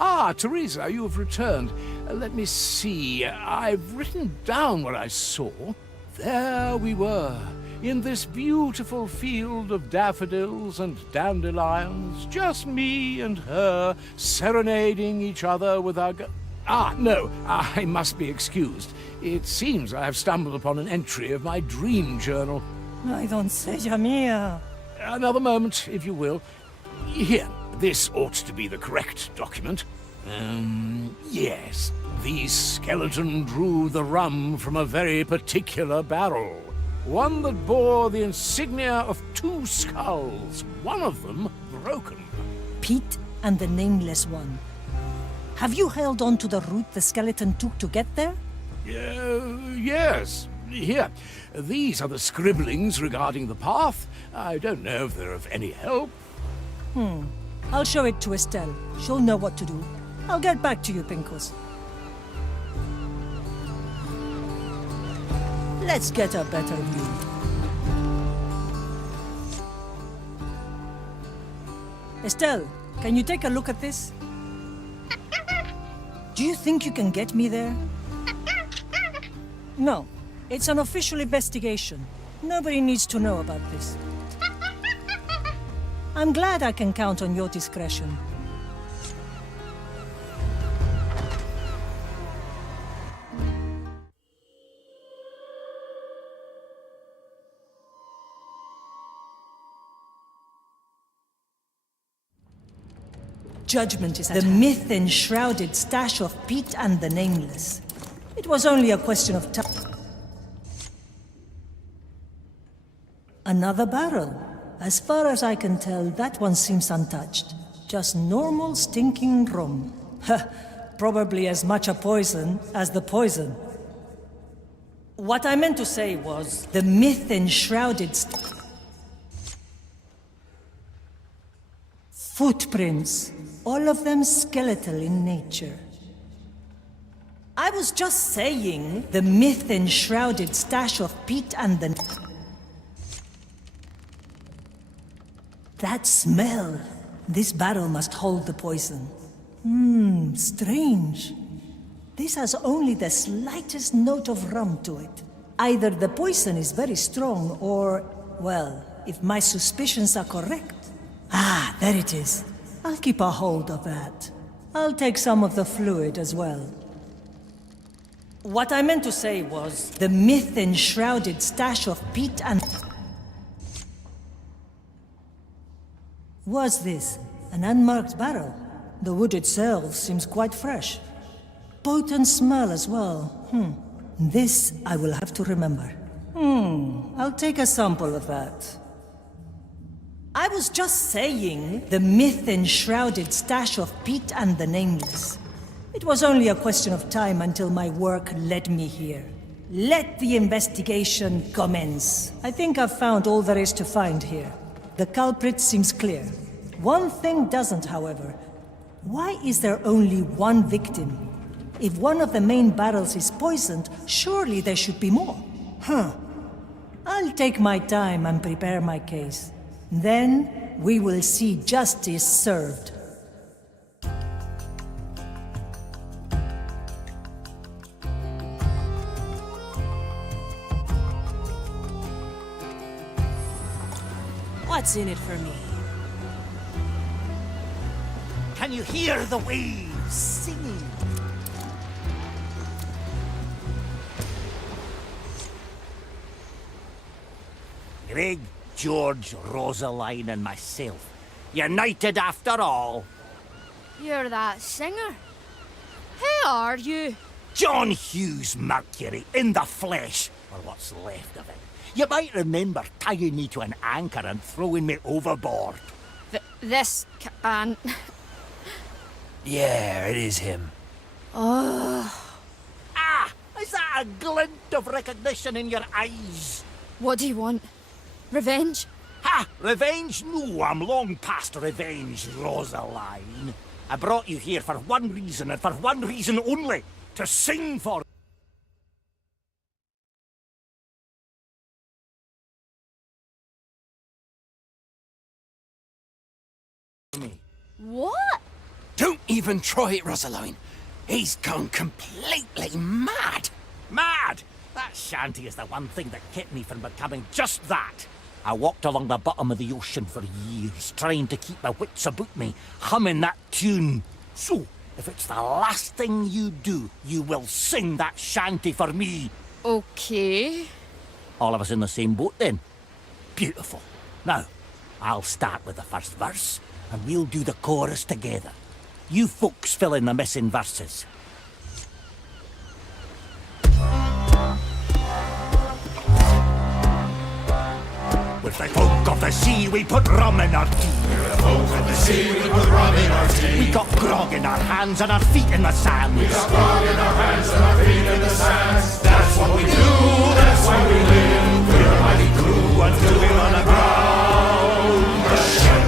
Ah, Teresa, you have returned. Let me see. I've written down what I saw. There we were, in this beautiful field of daffodils and dandelions, just me and her serenading each other with our no, I must be excused. It seems I have stumbled upon an entry of my dream journal. I don't say, Jamia. Another moment, if you will. Here, this ought to be the correct document. Yes, the skeleton drew the rum from a very particular barrel. One that bore the insignia of 2 skulls, one of them broken. Pete and the Nameless One. Have you held on to the route the skeleton took to get there? Yes. Here, these are the scribblings regarding the path. I don't know if they're of any help. I'll show it to Estelle. She'll know what to do. I'll get back to you, Pinkos. Let's get a better view. Estelle, can you take a look at this? Do you think you can get me there? No, it's an official investigation. Nobody needs to know about this. I'm glad I can count on your discretion. Judgment is at the myth-enshrouded stash of Pete and the Nameless. It was only a question of time. Another barrel. As far as I can tell, that one seems untouched. Just normal stinking rum. Probably as much a poison as the poison. What I meant to say was the myth-enshrouded footprints. All of them skeletal in nature. I was just saying the myth-enshrouded stash of Pete and the... That smell! This barrel must hold the poison. Strange. This has only the slightest note of rum to it. Either the poison is very strong or, well, if my suspicions are correct. Ah, there it is. I'll keep a hold of that. I'll take some of the fluid as well. What I meant to say was the myth-enshrouded stash of Pete and... Was this an unmarked barrel? The wood itself seems quite fresh. Potent smell as well. This I will have to remember. I'll take a sample of that. I was just saying the myth-enshrouded stash of Pete and the Nameless. It was only a question of time until my work led me here. Let the investigation commence. I think I've found all there is to find here. The culprit seems clear. One thing doesn't, however. Why is there only one victim? If one of the main barrels is poisoned, surely there should be more. I'll take my time and prepare my case. Then we will see justice served. What's in it for me? Can you hear the waves singing? Greg, George, Rosaline, and myself. United after all. You're that singer. Who are you? John Hughes Mercury, in the flesh, or what's left of it. You might remember tying me to an anchor and throwing me overboard. This can't... Yeah, it is him. Oh. Ah! Is that a glint of recognition in your eyes? What do you want? Revenge? Ha! Revenge? No, I'm long past revenge, Rosaline. I brought you here for one reason, and for one reason only. To sing for... me. What? Don't even try it, Rosaline. He's gone completely mad. Mad? That shanty is the one thing that kept me from becoming just that. I walked along the bottom of the ocean for years, trying to keep my wits about me, humming that tune. So, if it's the last thing you do, you will sing that shanty for me. Okay. All of us in the same boat then? Beautiful. Now, I'll start with the first verse, and we'll do the chorus together. You folks fill in the missing verses. With the folk of the sea, we put rum in our tea. With the folk of the sea, we put rum in our tea. We got grog in our hands and our feet in the sand. We got grog in our hands and our feet in the sands. That's what we do, that's why we live. We're a mighty crew until we run aground. The ship.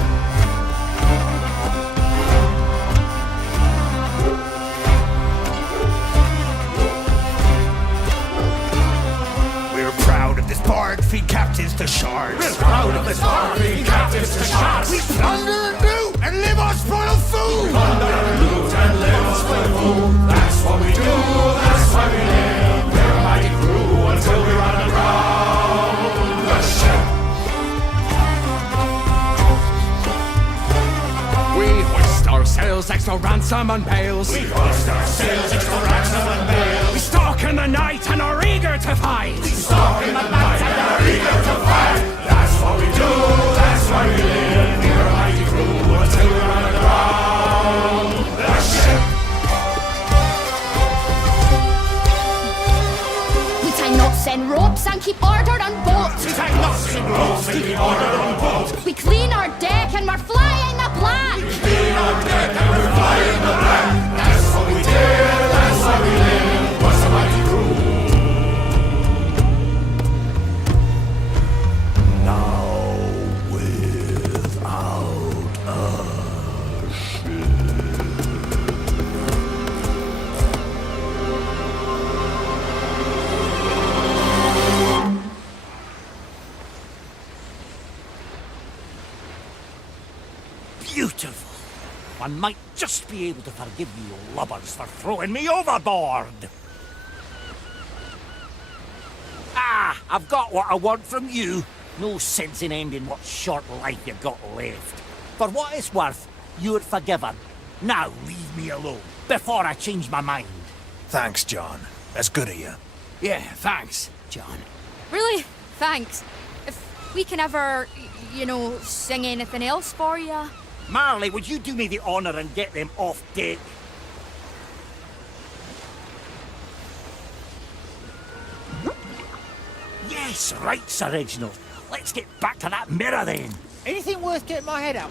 We're proud of this port, feed captives to sharks. We're proud of this port, feed captives to sharks. We plunder and loot and live on spoiled food. We plunder and loot and live on spoiled food. That's what we do, that's why we live. We're a mighty crew until we run aground. The ship. We hoist our sails, extra ransom and bales. We hoist our sails, extra ransom and bales. We stalk in the night and are eager to fight. We stalk in the night and are eager to fight. That's what we do, that's why we live. We're a mighty crew until we run aground. The ship. We tie knots and ropes and keep order on boats. We tie knots and ropes and keep order on boats. We clean our deck and we're flying the black. We clean our deck and we're flying the black. That's what we did, that's why we live. What's a mighty crew? Now without a ship. Beautiful. One might just be able to forgive you lubbers for throwing me overboard. Ah, I've got what I want from you. No sense in ending what short life you've got left. For what it's worth, you're forgiven. Now leave me alone, before I change my mind. Thanks, John. That's good of you. Yeah, thanks, John. Really? Thanks. If we can ever, you know, sing anything else for you. Marley, would you do me the honour and get them off deck? Yes, right, Sir Reginald. Let's get back to that mirror then. Anything worth getting my head out?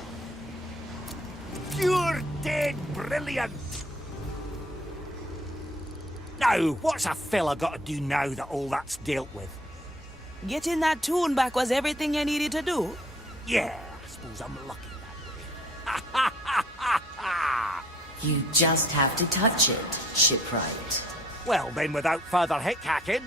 Pure dead brilliant. Now, what's a fella got to do now that all that's dealt with? Getting that tune back was everything you needed to do? Yeah, I suppose I'm lucky that way. You just have to touch it, shipwright. Well, then, without further hick-hacking.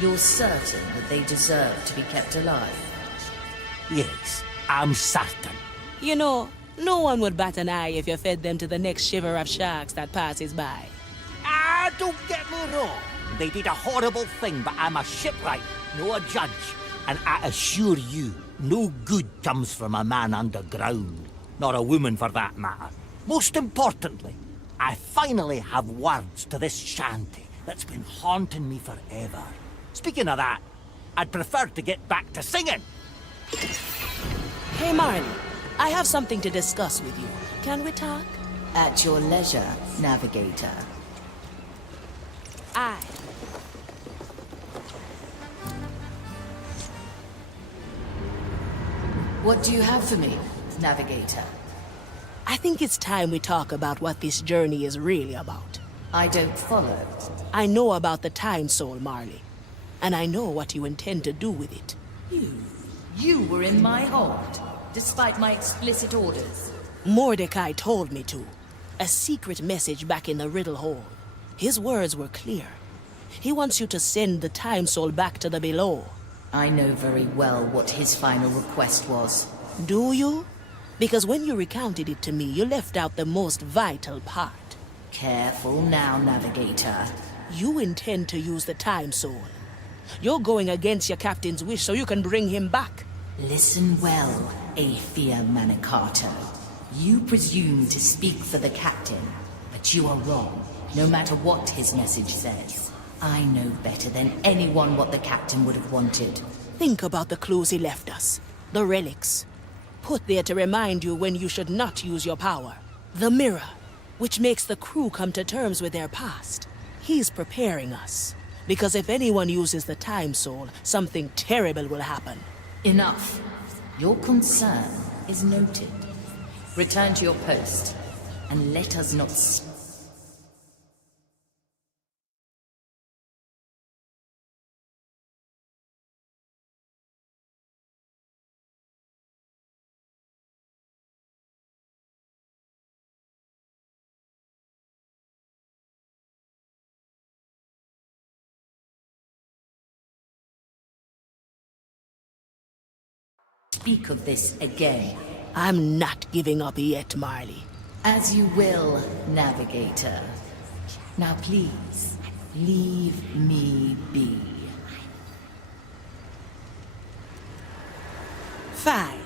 You're certain that they deserve to be kept alive? Yes, I'm certain. You know, no one would bat an eye if you fed them to the next shiver of sharks that passes by. Ah, don't get me wrong. They did a horrible thing, but I'm a shipwright, no a judge. And I assure you, no good comes from a man underground. Nor a woman, for that matter. Most importantly, I finally have words to this shanty that's been haunting me forever. Speaking of that, I'd prefer to get back to singing. Hey, Marley. I have something to discuss with you. Can we talk? At your leisure, Navigator. Aye. What do you have for me, Navigator? I think it's time we talk about what this journey is really about. I don't follow. I know about the Time Soul, Marley. And I know what you intend to do with it. You were in my hold, despite my explicit orders. Mordecai told me to. A secret message back in the Riddle Hole. His words were clear. He wants you to send the Time Soul back to the below. I know very well what his final request was. Do you? Because when you recounted it to me, you left out the most vital part. Careful now, Navigator. You intend to use the Time Soul. You're going against your captain's wish so you can bring him back. Listen well, Aethia Manicato. You presume to speak for the captain, but you are wrong, no matter what his message says. I know better than anyone what the captain would have wanted. Think about the clues he left us. The relics. Put there to remind you when you should not use your power. The mirror, which makes the crew come to terms with their past. He's preparing us. Because if anyone uses the Time Soul, something terrible will happen. Enough. Your concern is noted. Return to your post, and let us not speak of this again. I'm not giving up yet, Marley. As you will, Navigator. Now please, leave me be. Fine.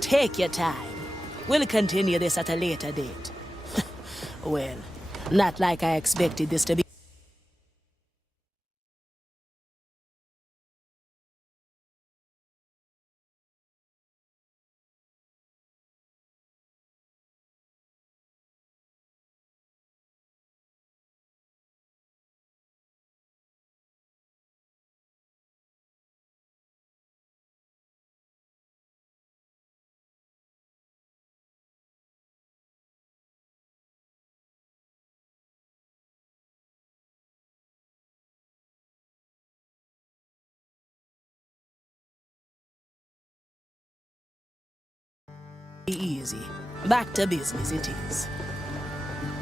Take your time. We'll continue this at a later date. Well, not like I expected this to be. Easy. Back to business it is.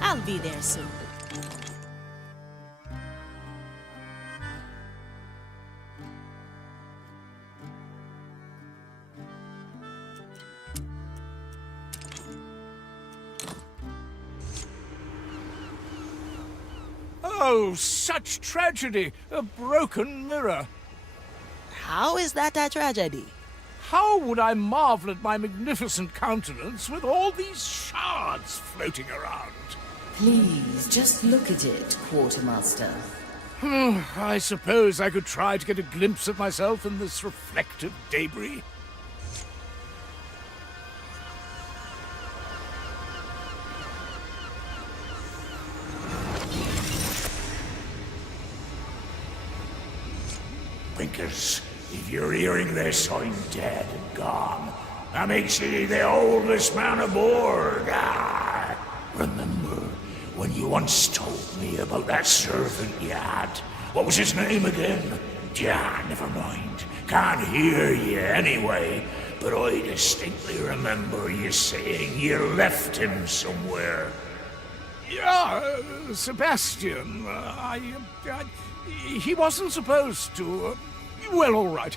I'll be there soon. Oh, such tragedy! A broken mirror. How is that a tragedy? How would I marvel at my magnificent countenance with all these shards floating around? Please, just look at it, Quartermaster. I suppose I could try to get a glimpse of myself in this reflective debris. Winkers, if you're hearing this, I'm dead and gone. That makes you the oldest man aboard. Remember when you once told me about that servant you had? What was his name again? Never mind. Can't hear you anyway. But I distinctly remember you saying you left him somewhere. Yeah, Sebastian. He wasn't supposed to. Well, all right.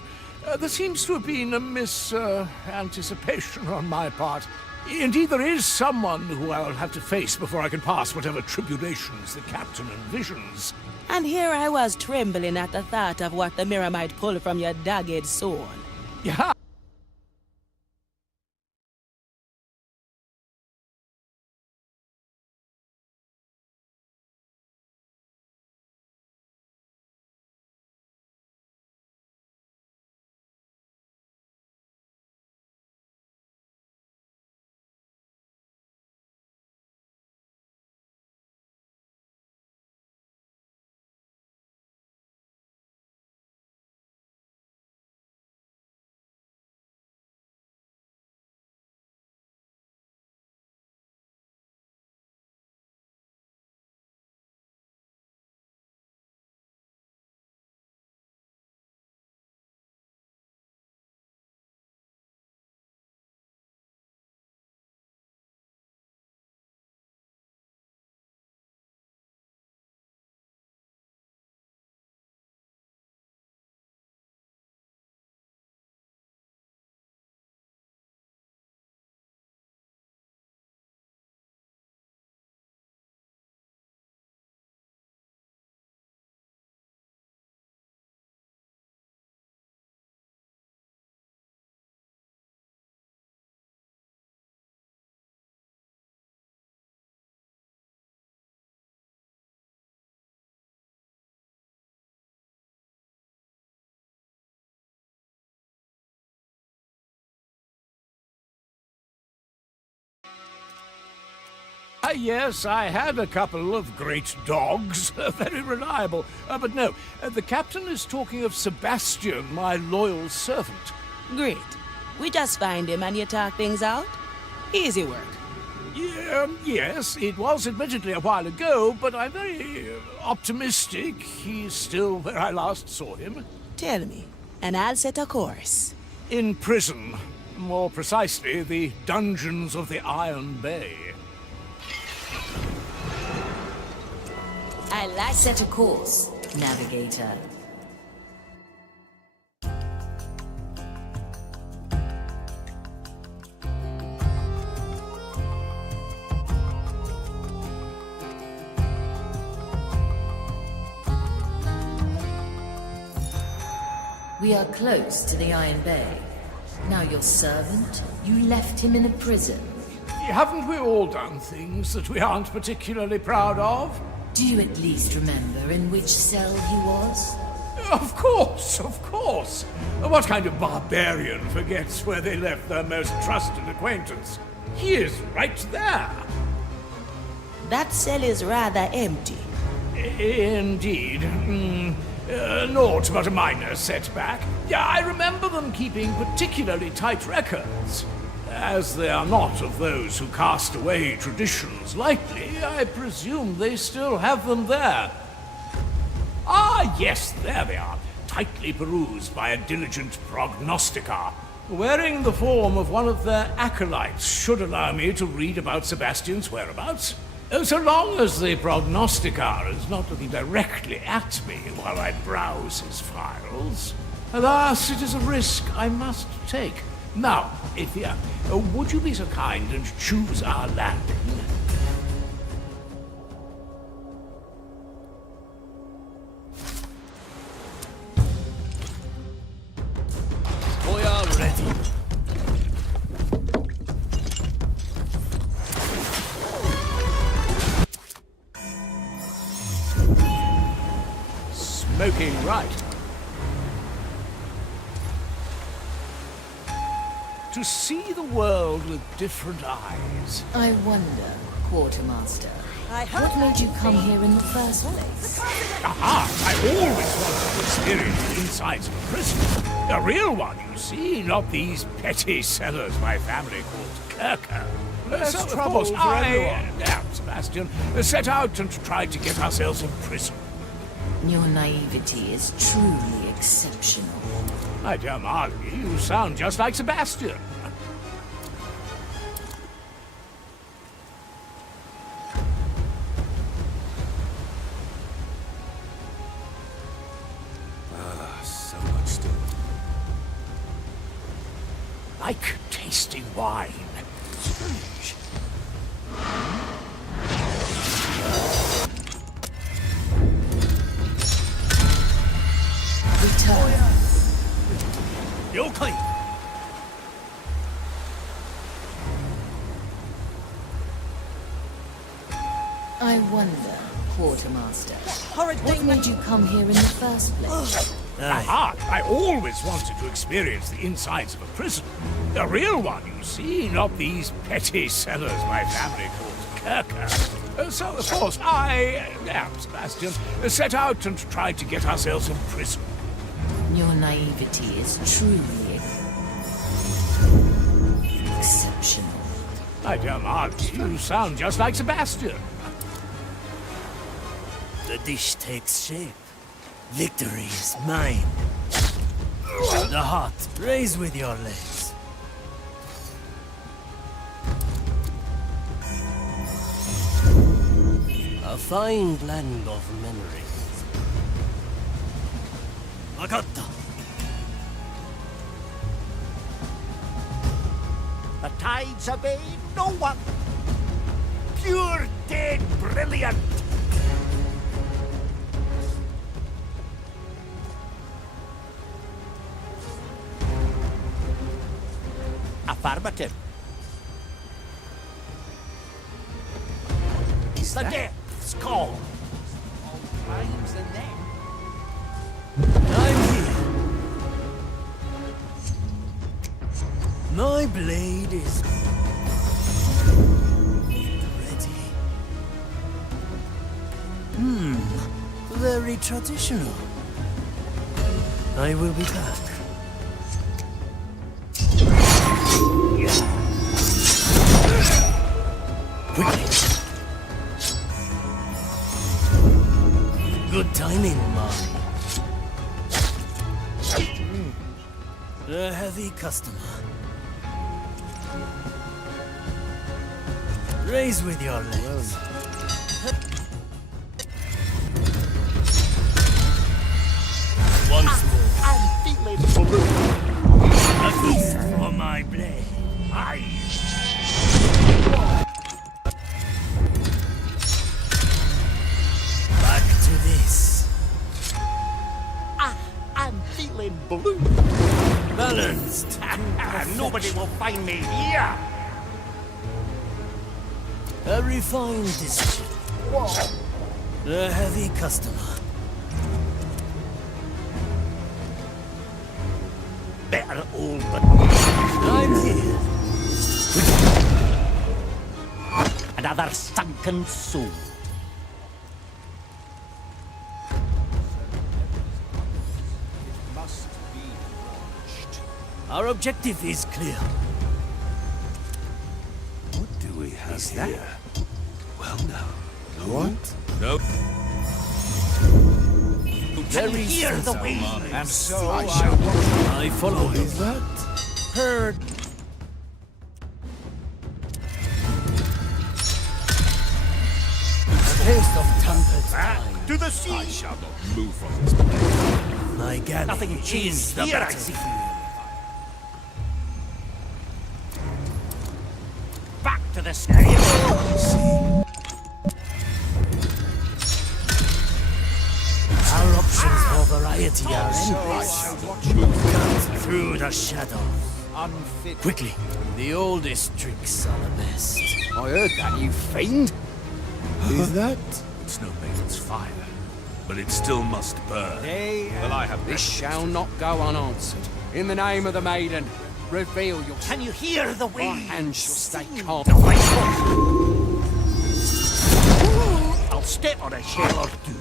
There seems to have been a anticipation on my part. Indeed, there is someone who I'll have to face before I can pass whatever tribulations the captain envisions. And here I was trembling at the thought of what the mirror might pull from your dogged soul. Yeah. Yes, I had a couple of great dogs. Very reliable. But no, the captain is talking of Sebastian, my loyal servant. Great. We just find him and you talk things out? Easy work. Yes, it was admittedly a while ago, but I'm very optimistic he's still where I last saw him. Tell me, and I'll set a course. In prison. More precisely, the dungeons of the Iron Bay. I like set a course, navigator. We are close to the Iron Bay. Now your servant, you left him in a prison. Haven't we all done things that we aren't particularly proud of? Do you at least remember in which cell he was? Of course, of course. What kind of barbarian forgets where they left their most trusted acquaintance? He is right there. That cell is rather empty. Indeed. Naught but a minor setback. Yeah, I remember them keeping particularly tight records. As they are not of those who cast away traditions lightly, I presume they still have them there. Ah, yes, there they are, tightly perused by a diligent prognosticar. Wearing the form of one of their acolytes should allow me to read about Sebastian's whereabouts. So long as the prognosticar is not looking directly at me while I browse his files. Alas, it is a risk I must take. Now, Ithia, would you be so kind and choose our landing? We are ready. Smoking right. To see the world with different eyes. I wonder, Quartermaster, what made you come here in the first place? Aha! I always wanted to experience the insides of a prison. A real one, you see, not these petty cellars my family called Kirker. Less trouble for everyone. Sebastian, set out and tried to get ourselves in prison. Your naivety is truly exceptional. My dear Marley, you sound just like Sebastian. So much still. Like tasting wine. Strange. Return. Yokai! I wonder, Quartermaster, what made you come here in the first place? Aha! I always wanted to experience the insides of a prison. A real one, you see, not these petty cellars my family calls Kirker. So, of course, I, Sebastian, set out and tried to get ourselves in prison. Your naivety is truly exceptional. My dear Marley, you sound just like Sebastian. The dish takes shape. Victory is mine. The heart, raise with your legs. A fine blend of memories. Wakatta. The tides obey no one. Pure dead brilliant. Affirmative. The death's call. Times the name. I'm here. My blade is ready. very traditional. I will be back. Quickly. Good timing, Marty. A heavy customer. Raise with your legs. Once more. I'm feeling blue. A feast for my blade. Aye. Back to this. I'm feeling blue. Balanced. Nobody will find me here. A refined decision. A heavy customer. Better old than I'm here. another sunken soul. Must be launched. Our objective is clear. What do we have here? Well, no. What? No. Very Hear the sensible. wind. And so I follow you. Heard. A taste of tempered time. To the sea. I shall not move from this place. My galley Nothing is changed the here, I battlefield. see. Back to the sky. Our options for variety are I endless. shall watch you Cut through the shadows. unfit. Quickly. The oldest tricks are the best. I heard that, you fiend. Is that? It's no maiden's fire, but it still must burn. Well, I have This shall not go unanswered. In the name of the maiden, reveal your... Can you hear the My wind? hands shall stay calm. The white foot. I'll step on a shell or two.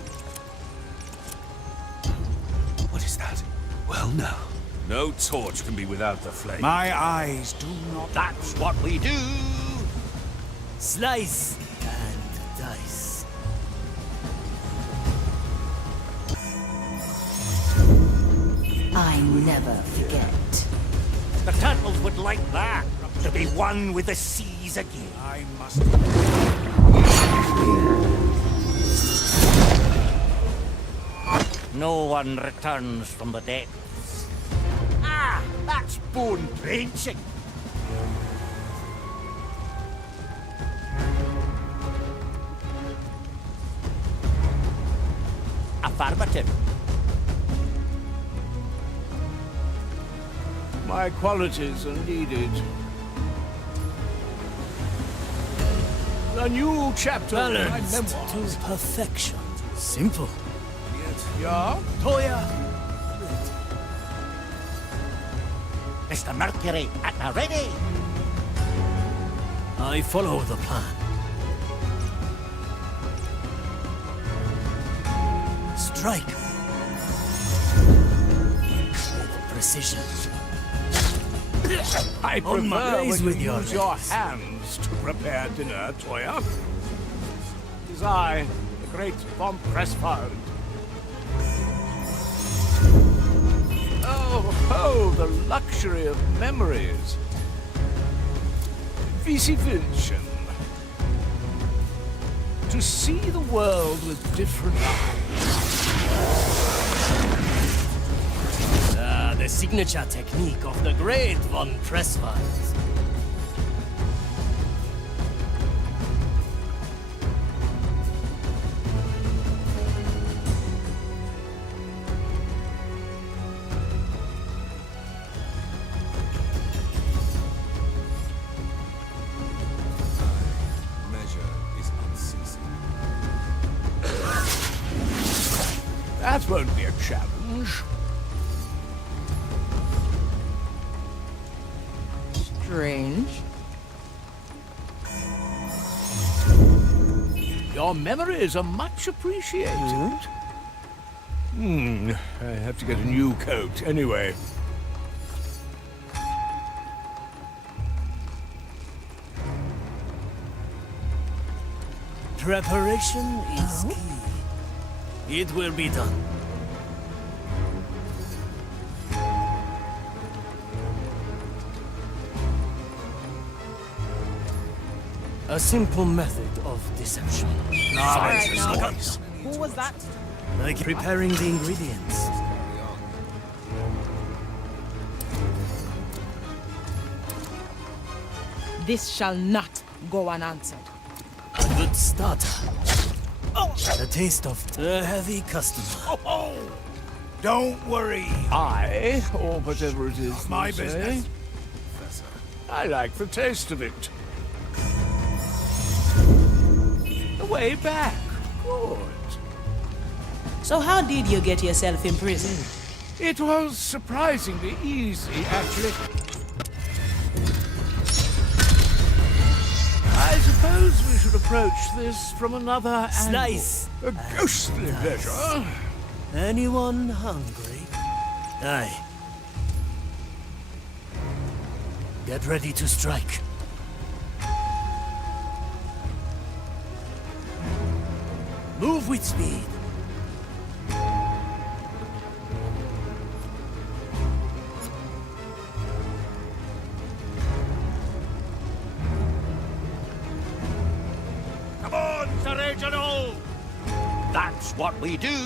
What is that? Well, no. No torch can be without the flame. My eyes do not. That's what we do. Slice and dice. I never forget. The turtles would like that. To be one with the seas again. I must. No one returns from the depths. Ah, that's bone drenching. Affirmative. My qualities are needed. A new chapter of my Balanced memoirs. to perfection. Simple. Yeah? Toya. Mr. Mercury at the ready. I follow the plan. Strike. With precision. I On my prefer ways when with you your use your legs. hands to prepare dinner, Toya. It is I, the great von Pressfeld. Oh, the luxury of memories. Visitation. To see the world with different eyes. The signature technique of the great von Pressfeld. Measure is unceasing. That won't be a challenge. Strange. Your memories are much appreciated. I have to get a new coat anyway. Preparation is key. It will be done. A simple method of deception. Who was that? Like preparing the ingredients. This shall not go unanswered. A good starter. A taste of a heavy customer. Don't worry. Or whatever it is My they business. say. I like the taste of it. The way back. Good. So how did you get yourself imprisoned? It was surprisingly easy, actually. I suppose we should approach this from another Slice. angle. A ghostly pleasure. Anyone hungry? Aye. Get ready to strike. Move with speed. Come on, Sir Reginald! That's what we do!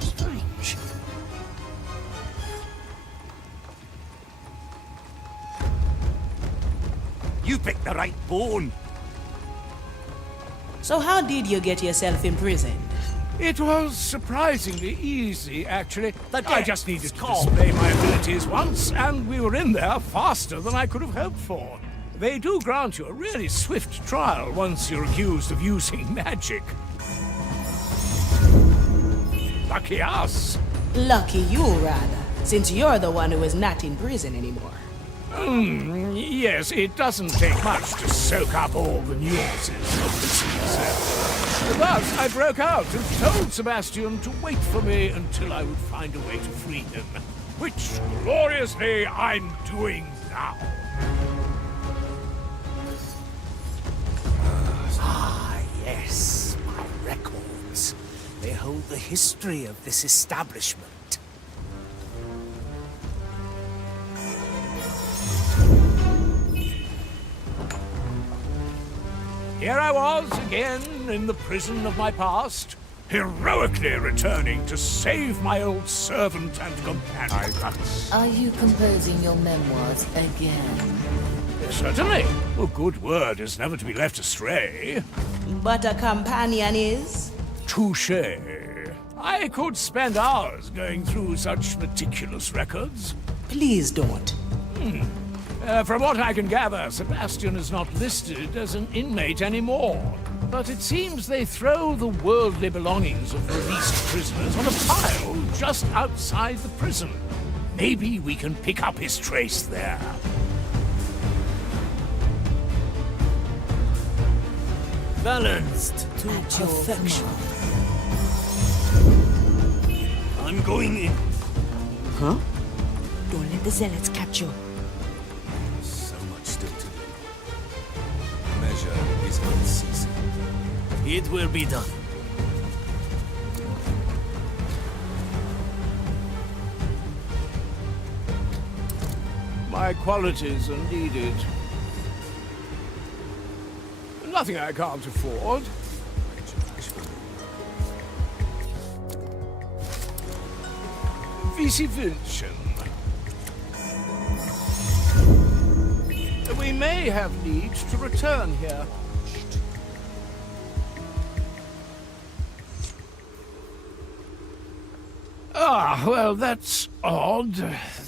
Strange. You picked the right bone. So how did you get yourself imprisoned? It was surprisingly easy, actually. The I just needed to display my abilities once, and we were in there faster than I could have hoped for. They do grant you a really swift trial once you're accused of using magic. Lucky us. Lucky you, rather, since you're the one who is not in prison anymore. Yes, it doesn't take much to soak up all the nuances of the season. Thus, I broke out and told Sebastian to wait for me until I would find a way to free him. Which, gloriously, I'm doing now. Ah, yes, my records. They hold the history of this establishment. Here I was again in the prison of my past, heroically returning to save my old servant and companion. Are you composing your memoirs again? Certainly. A good word is never to be left astray. But a companion is? Touché. I could spend hours going through such meticulous records. Please don't. From what I can gather, Sebastian is not listed as an inmate anymore. But it seems they throw the worldly belongings of released prisoners on a pile just outside the prison. Maybe we can pick up his trace there. Balanced to perfection. I'm going in. Huh? Don't let the zealots catch you. So much still to do. Measure is unceasing. It will be done. My qualities are needed. Nothing I can't afford. Vici Vincent. We may have need to return here. Ah, well, that's odd.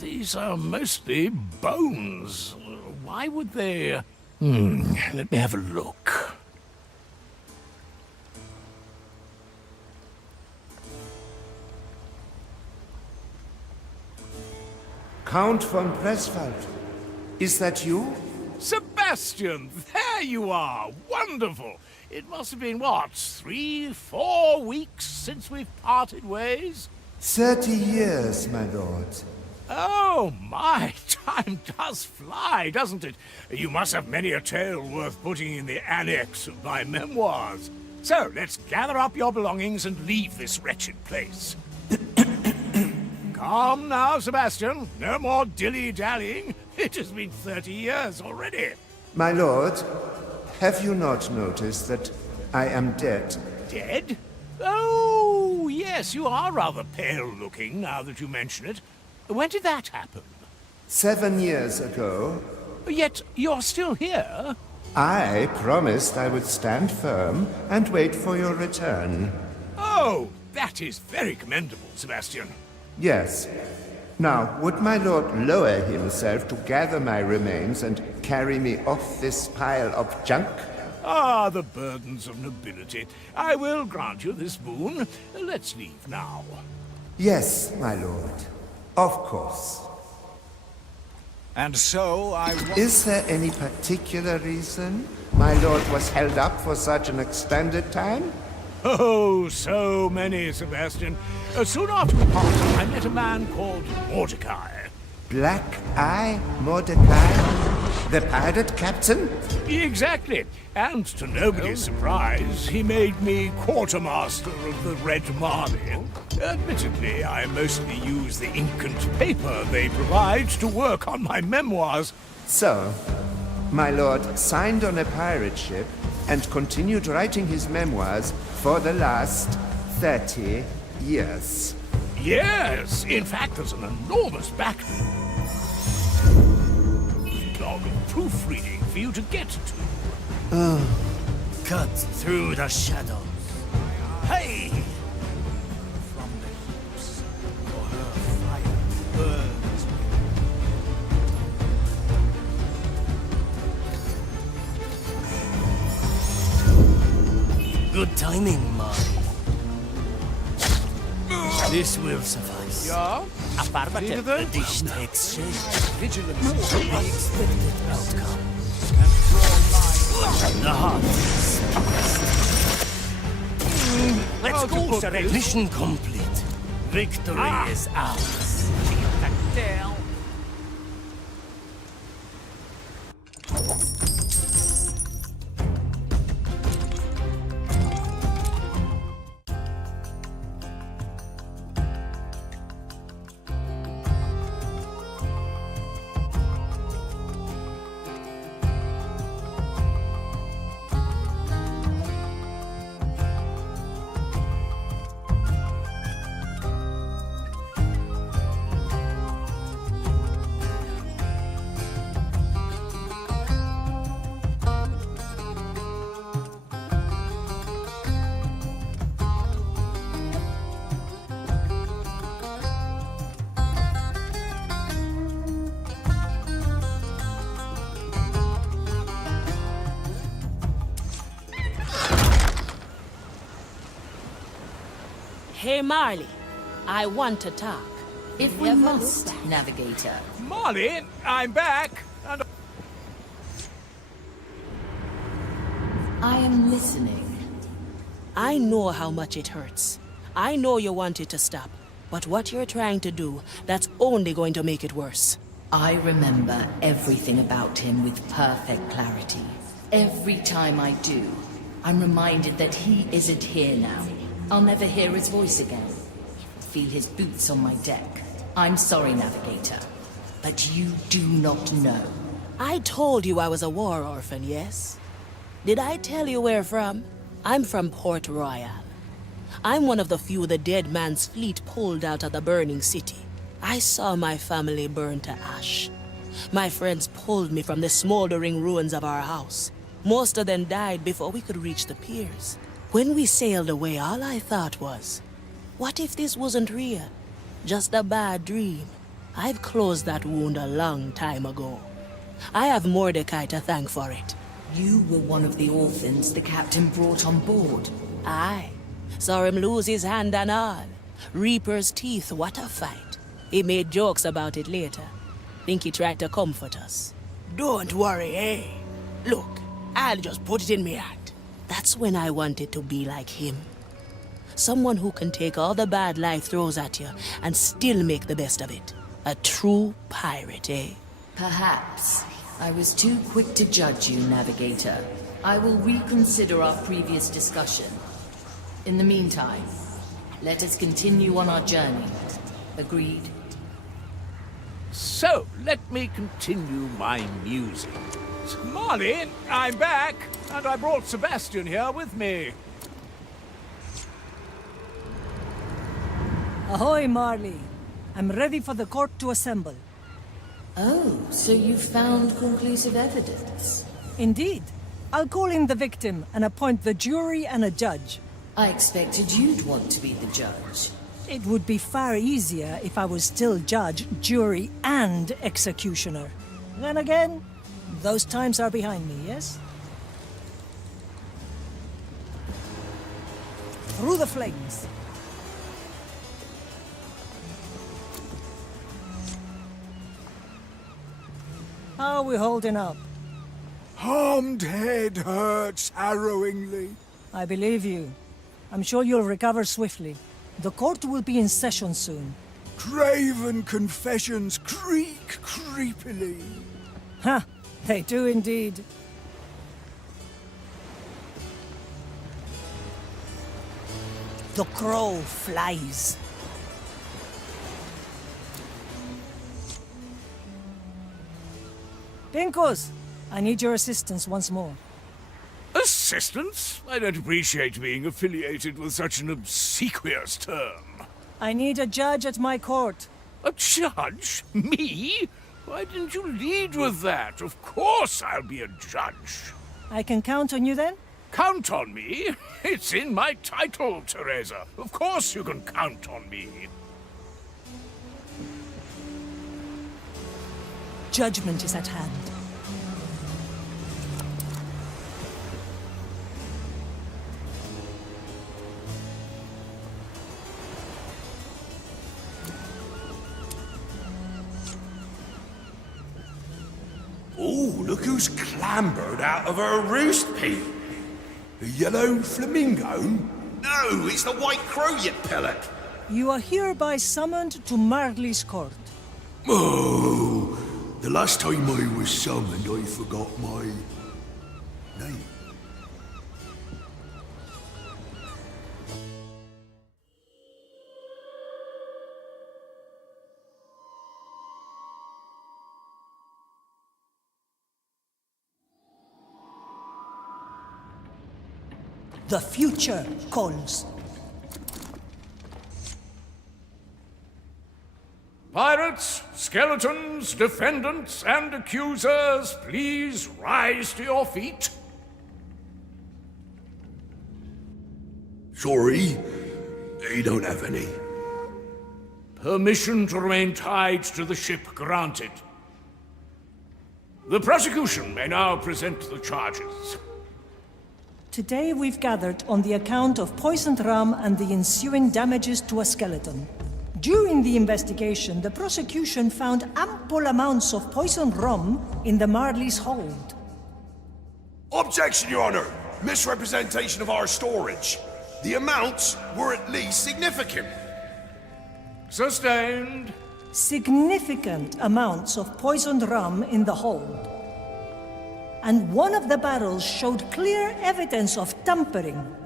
These are mostly bones. Why would they... let me have a look. Count von Presswald. Is that you? Sebastian, there you are! Wonderful! It must have been, what, 3, 4 weeks since we've parted ways? 30 years, my lord. Oh, my, time does fly, doesn't it? You must have many a tale worth putting in the annex of my memoirs. So, let's gather up your belongings and leave this wretched place. Calm now, Sebastian. No more dilly-dallying. It has been 30 years already. My lord, have you not noticed that I am dead? Dead? Oh, yes, you are rather pale-looking now that you mention it. When did that happen? 7 years ago. Yet you're still here? I promised I would stand firm and wait for your return. Oh, that is very commendable, Sebastian. Yes. Now, would my lord lower himself to gather my remains and carry me off this pile of junk? Ah, the burdens of nobility. I will grant you this boon. Let's leave now. Yes, my lord. Of course. And so I... Is there any particular reason my lord was held up for such an extended time? Oh, so many, Sebastian. Soon after we parted, I met a man called Mordecai. Black Eye Mordecai? The pirate captain? Exactly. And to nobody's surprise, he made me quartermaster of the Red Marley. Admittedly, I mostly use the ink and paper they provide to work on my memoirs. So, my lord signed on a pirate ship and continued writing his memoirs for the last 30 years. Yes, in fact, there's an enormous backlog of proofreading for you to get to. Cut through the shadows. Hey! From the heaps, for her fire burns Good timing, Marley. This will suffice. Yeah? Affirmative. The dish takes shape. vigilance. The expected outcome. The heart is Let's go, Sir. mission complete. Victory is ours. Tell. Hey, Marley, I want to talk. If we must, Navigator. Marley, I'm back. And I am listening. I know how much it hurts. I know you want it to stop. But what you're trying to do, that's only going to make it worse. I remember everything about him with perfect clarity. Every time I do, I'm reminded that he isn't here now. I'll never hear his voice again. Feel his boots on my deck. I'm sorry, Navigator, but you do not know. I told you I was a war orphan, yes? Did I tell you where from? I'm from Port Royal. I'm one of the few the dead man's fleet pulled out of the burning city. I saw my family burn to ash. My friends pulled me from the smoldering ruins of our house. Most of them died before we could reach the piers. When we sailed away, all I thought was, what if this wasn't real? Just a bad dream. I've closed that wound a long time ago. I have Mordecai to thank for it. You were one of the orphans the captain brought on board. Aye. Saw him lose his hand and all. Reaper's teeth, what a fight. He made jokes about it later. Think he tried to comfort us. Don't worry, eh? Look, I'll just put it in me hat. That's That's when I wanted to be like him. Someone who can take all the bad life throws at you and still make the best of it. A true pirate, eh? Perhaps. I was too quick to judge you, Navigator. I will reconsider our previous discussion. In the meantime, let us continue on our journey. Agreed? So, let me continue my musings. Marley, I'm back, and I brought Sebastian here with me. Ahoy, Marley. I'm ready for the court to assemble. Oh, so you found conclusive evidence? Indeed. I'll call in the victim and appoint the jury and a judge. I expected you'd want to be the judge. It would be far easier if I was still judge, jury, and executioner. Then again, those times are behind me, yes? Through the flames. How are we holding up? Harmed head hurts harrowingly. I believe you. I'm sure you'll recover swiftly. The court will be in session soon. Craven confessions creak creepily. Ha! They do indeed. The crow flies. Pinkos, I need your assistance once more. Assistance? I don't appreciate being affiliated with such an obsequious term. I need a judge at my court. A judge? Me? Why didn't you lead with that? Of course I'll be a judge. I can count on you then? Count on me? It's in my title, Teresa. Of course you can count on me. Judgment is at hand. Oh, look who's clambered out of her roost, Pete. A yellow flamingo? No, it's the white crow, you pillock. You are hereby summoned to Marley's court. Oh, the last time I was summoned, I forgot my name. The future calls. Pirates, skeletons, defendants, and accusers, please rise to your feet. Sorry, they don't have any. Permission to remain tied to the ship granted. The prosecution may now present the charges. Today we've gathered on the account of poisoned rum and the ensuing damages to a skeleton. During the investigation, the prosecution found ample amounts of poisoned rum in the Marley's hold. Objection, Your Honor! Misrepresentation of our storage. The amounts were at least significant. Sustained. Significant amounts of poisoned rum in the hold. And one of the barrels showed clear evidence of tampering.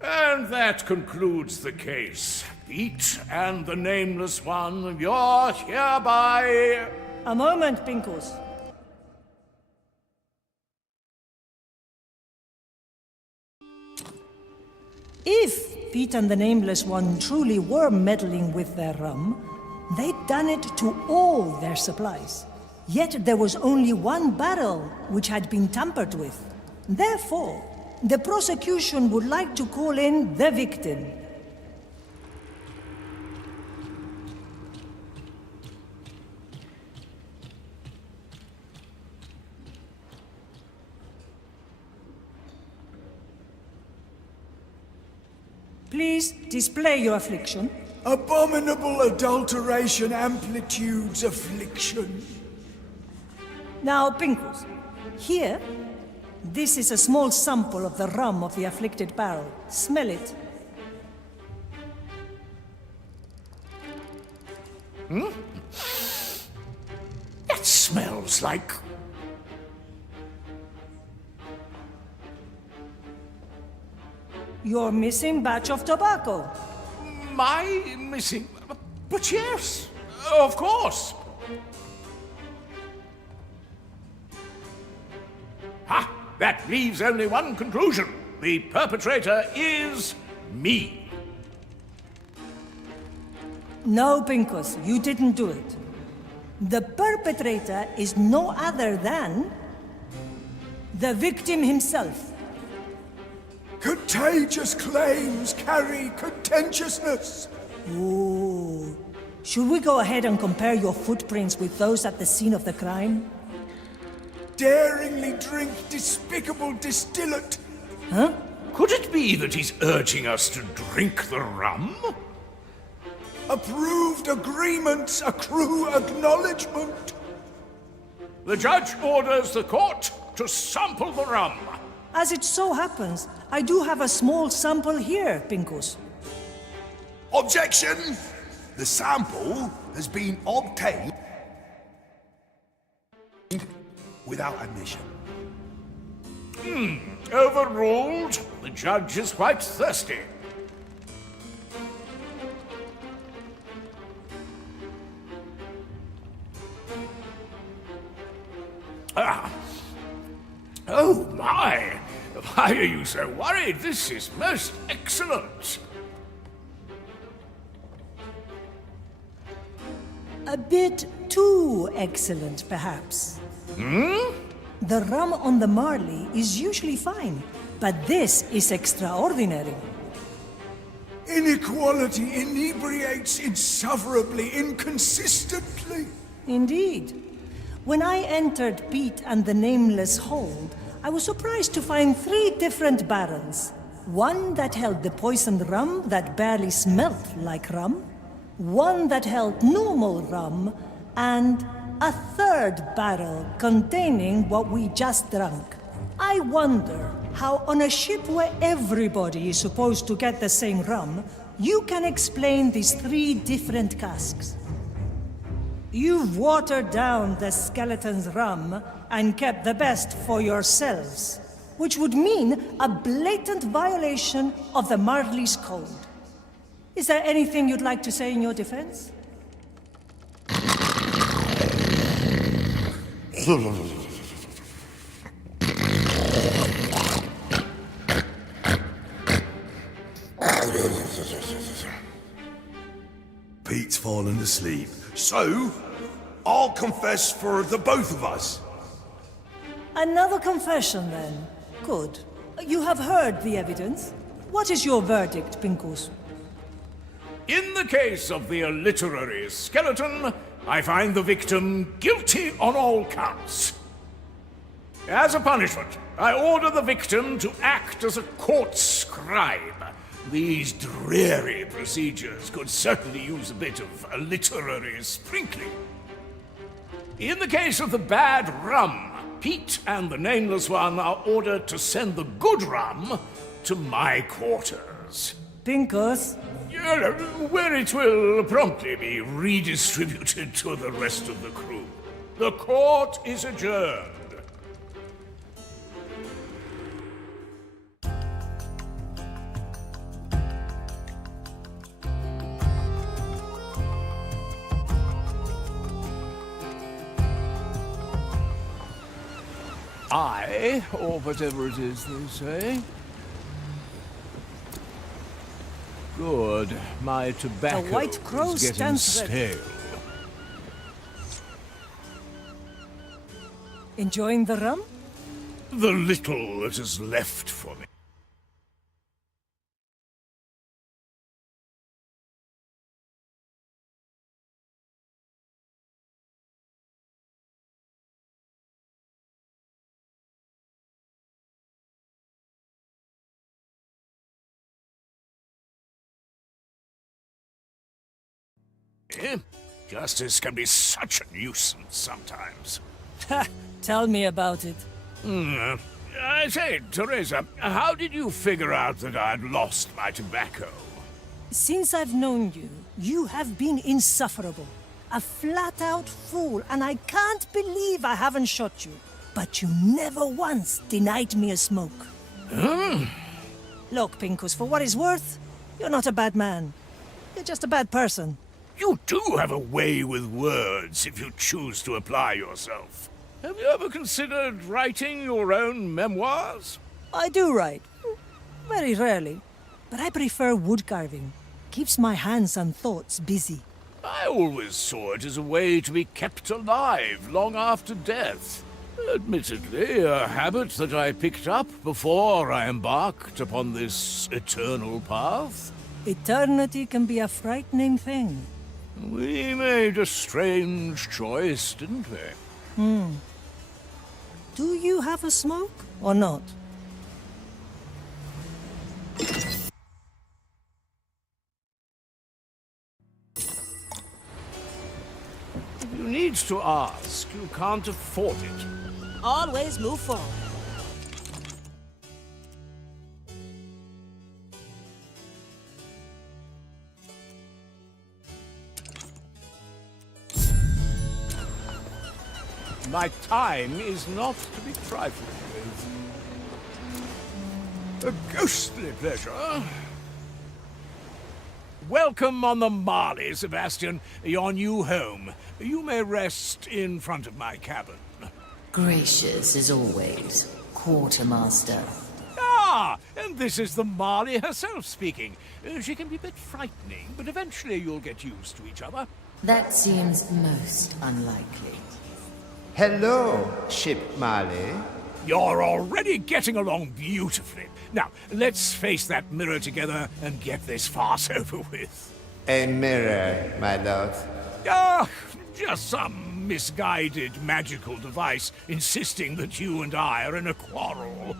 And that concludes the case. Pete and the Nameless One, you're hereby... A moment, Pinkos. If Pete and the Nameless One truly were meddling with their rum, they'd done it to all their supplies. Yet there was only one barrel which had been tampered with. Therefore, the prosecution would like to call in the victim. Please display your affliction. Abominable adulteration amplitudes affliction. Now, Pinkos, here, This is a small sample of the rum of the afflicted barrel. Smell it. That smells like... Your missing batch of tobacco. My missing... But yes, of course. Ha! That leaves only one conclusion. The perpetrator is me. No, Pincus, you didn't do it. The perpetrator is no other than... the victim himself. Contagious claims carry contentiousness. Ooh. Should we go ahead and compare your footprints with those at the scene of the crime? Daringly drink despicable distillate. Huh? Could it be that he's urging us to drink the rum? Approved agreements accrue acknowledgement. The judge orders the court to sample the rum. As it so happens, I do have a small sample here, Pincus. Objection! The sample has been obtained without admission. Overruled. The judge is quite thirsty. Oh my! Why are you so worried? This is most excellent. A bit too excellent, perhaps. The rum on the Marley is usually fine, but this is extraordinary. Inequality inebriates insufferably, inconsistently. Indeed. When I entered Pete and the Nameless hold, I was surprised to find 3 different barrels. One that held the poisoned rum that barely smelt like rum, one that held normal rum, and a 3rd barrel containing what we just drank. I wonder how on a ship where everybody is supposed to get the same rum, you can explain these 3 different casks. You've watered down the skeleton's rum and kept the best for yourselves, which would mean a blatant violation of the Marley's code. Is there anything you'd like to say in your defense? Pete's fallen asleep, so I'll confess for the both of us. Another confession, then. Good. You have heard the evidence. What is your verdict, Pincus? In the case of the literary skeleton, I find the victim guilty on all counts. As a punishment, I order the victim to act as a court scribe. These dreary procedures could certainly use a bit of a literary sprinkling. In the case of the bad rum, Pete and the Nameless One are ordered to send the good rum to my quarters. Pincus? Where it will promptly be redistributed to the rest of the crew. The court is adjourned. I, or whatever it is they say. Good. My tobacco The White Crow is getting stands ready. stale. Enjoying the rum? The little that is left for me. Justice can be such a nuisance sometimes. Ha! Tell me about it. I say, Teresa, how did you figure out that I'd lost my tobacco? Since I've known you, you have been insufferable. A flat-out fool, and I can't believe I haven't shot you. But you never once denied me a smoke. Look, Pincus, for what it's worth, you're not a bad man. You're just a bad person. You do have a way with words if you choose to apply yourself. Have you ever considered writing your own memoirs? I do write. Very rarely. But I prefer wood carving. Keeps my hands and thoughts busy. I always saw it as a way to be kept alive long after death. Admittedly, a habit that I picked up before I embarked upon this eternal path. Eternity can be a frightening thing. We made a strange choice, didn't we? Do you have a smoke, or not? If you need to ask, you can't afford it. Always move forward. My time is not to be trifled with. A ghostly pleasure. Welcome on the Marley, Sebastian, your new home. You may rest in front of my cabin. Gracious as always, Quartermaster. Ah, and this is the Marley herself speaking. She can be a bit frightening, but eventually you'll get used to each other. That seems most unlikely. Hello, Ship Marley. You're already getting along beautifully. Now, let's face that mirror together and get this farce over with. A mirror, my lord. Ah, just some misguided magical device insisting that you and I are in a quarrel.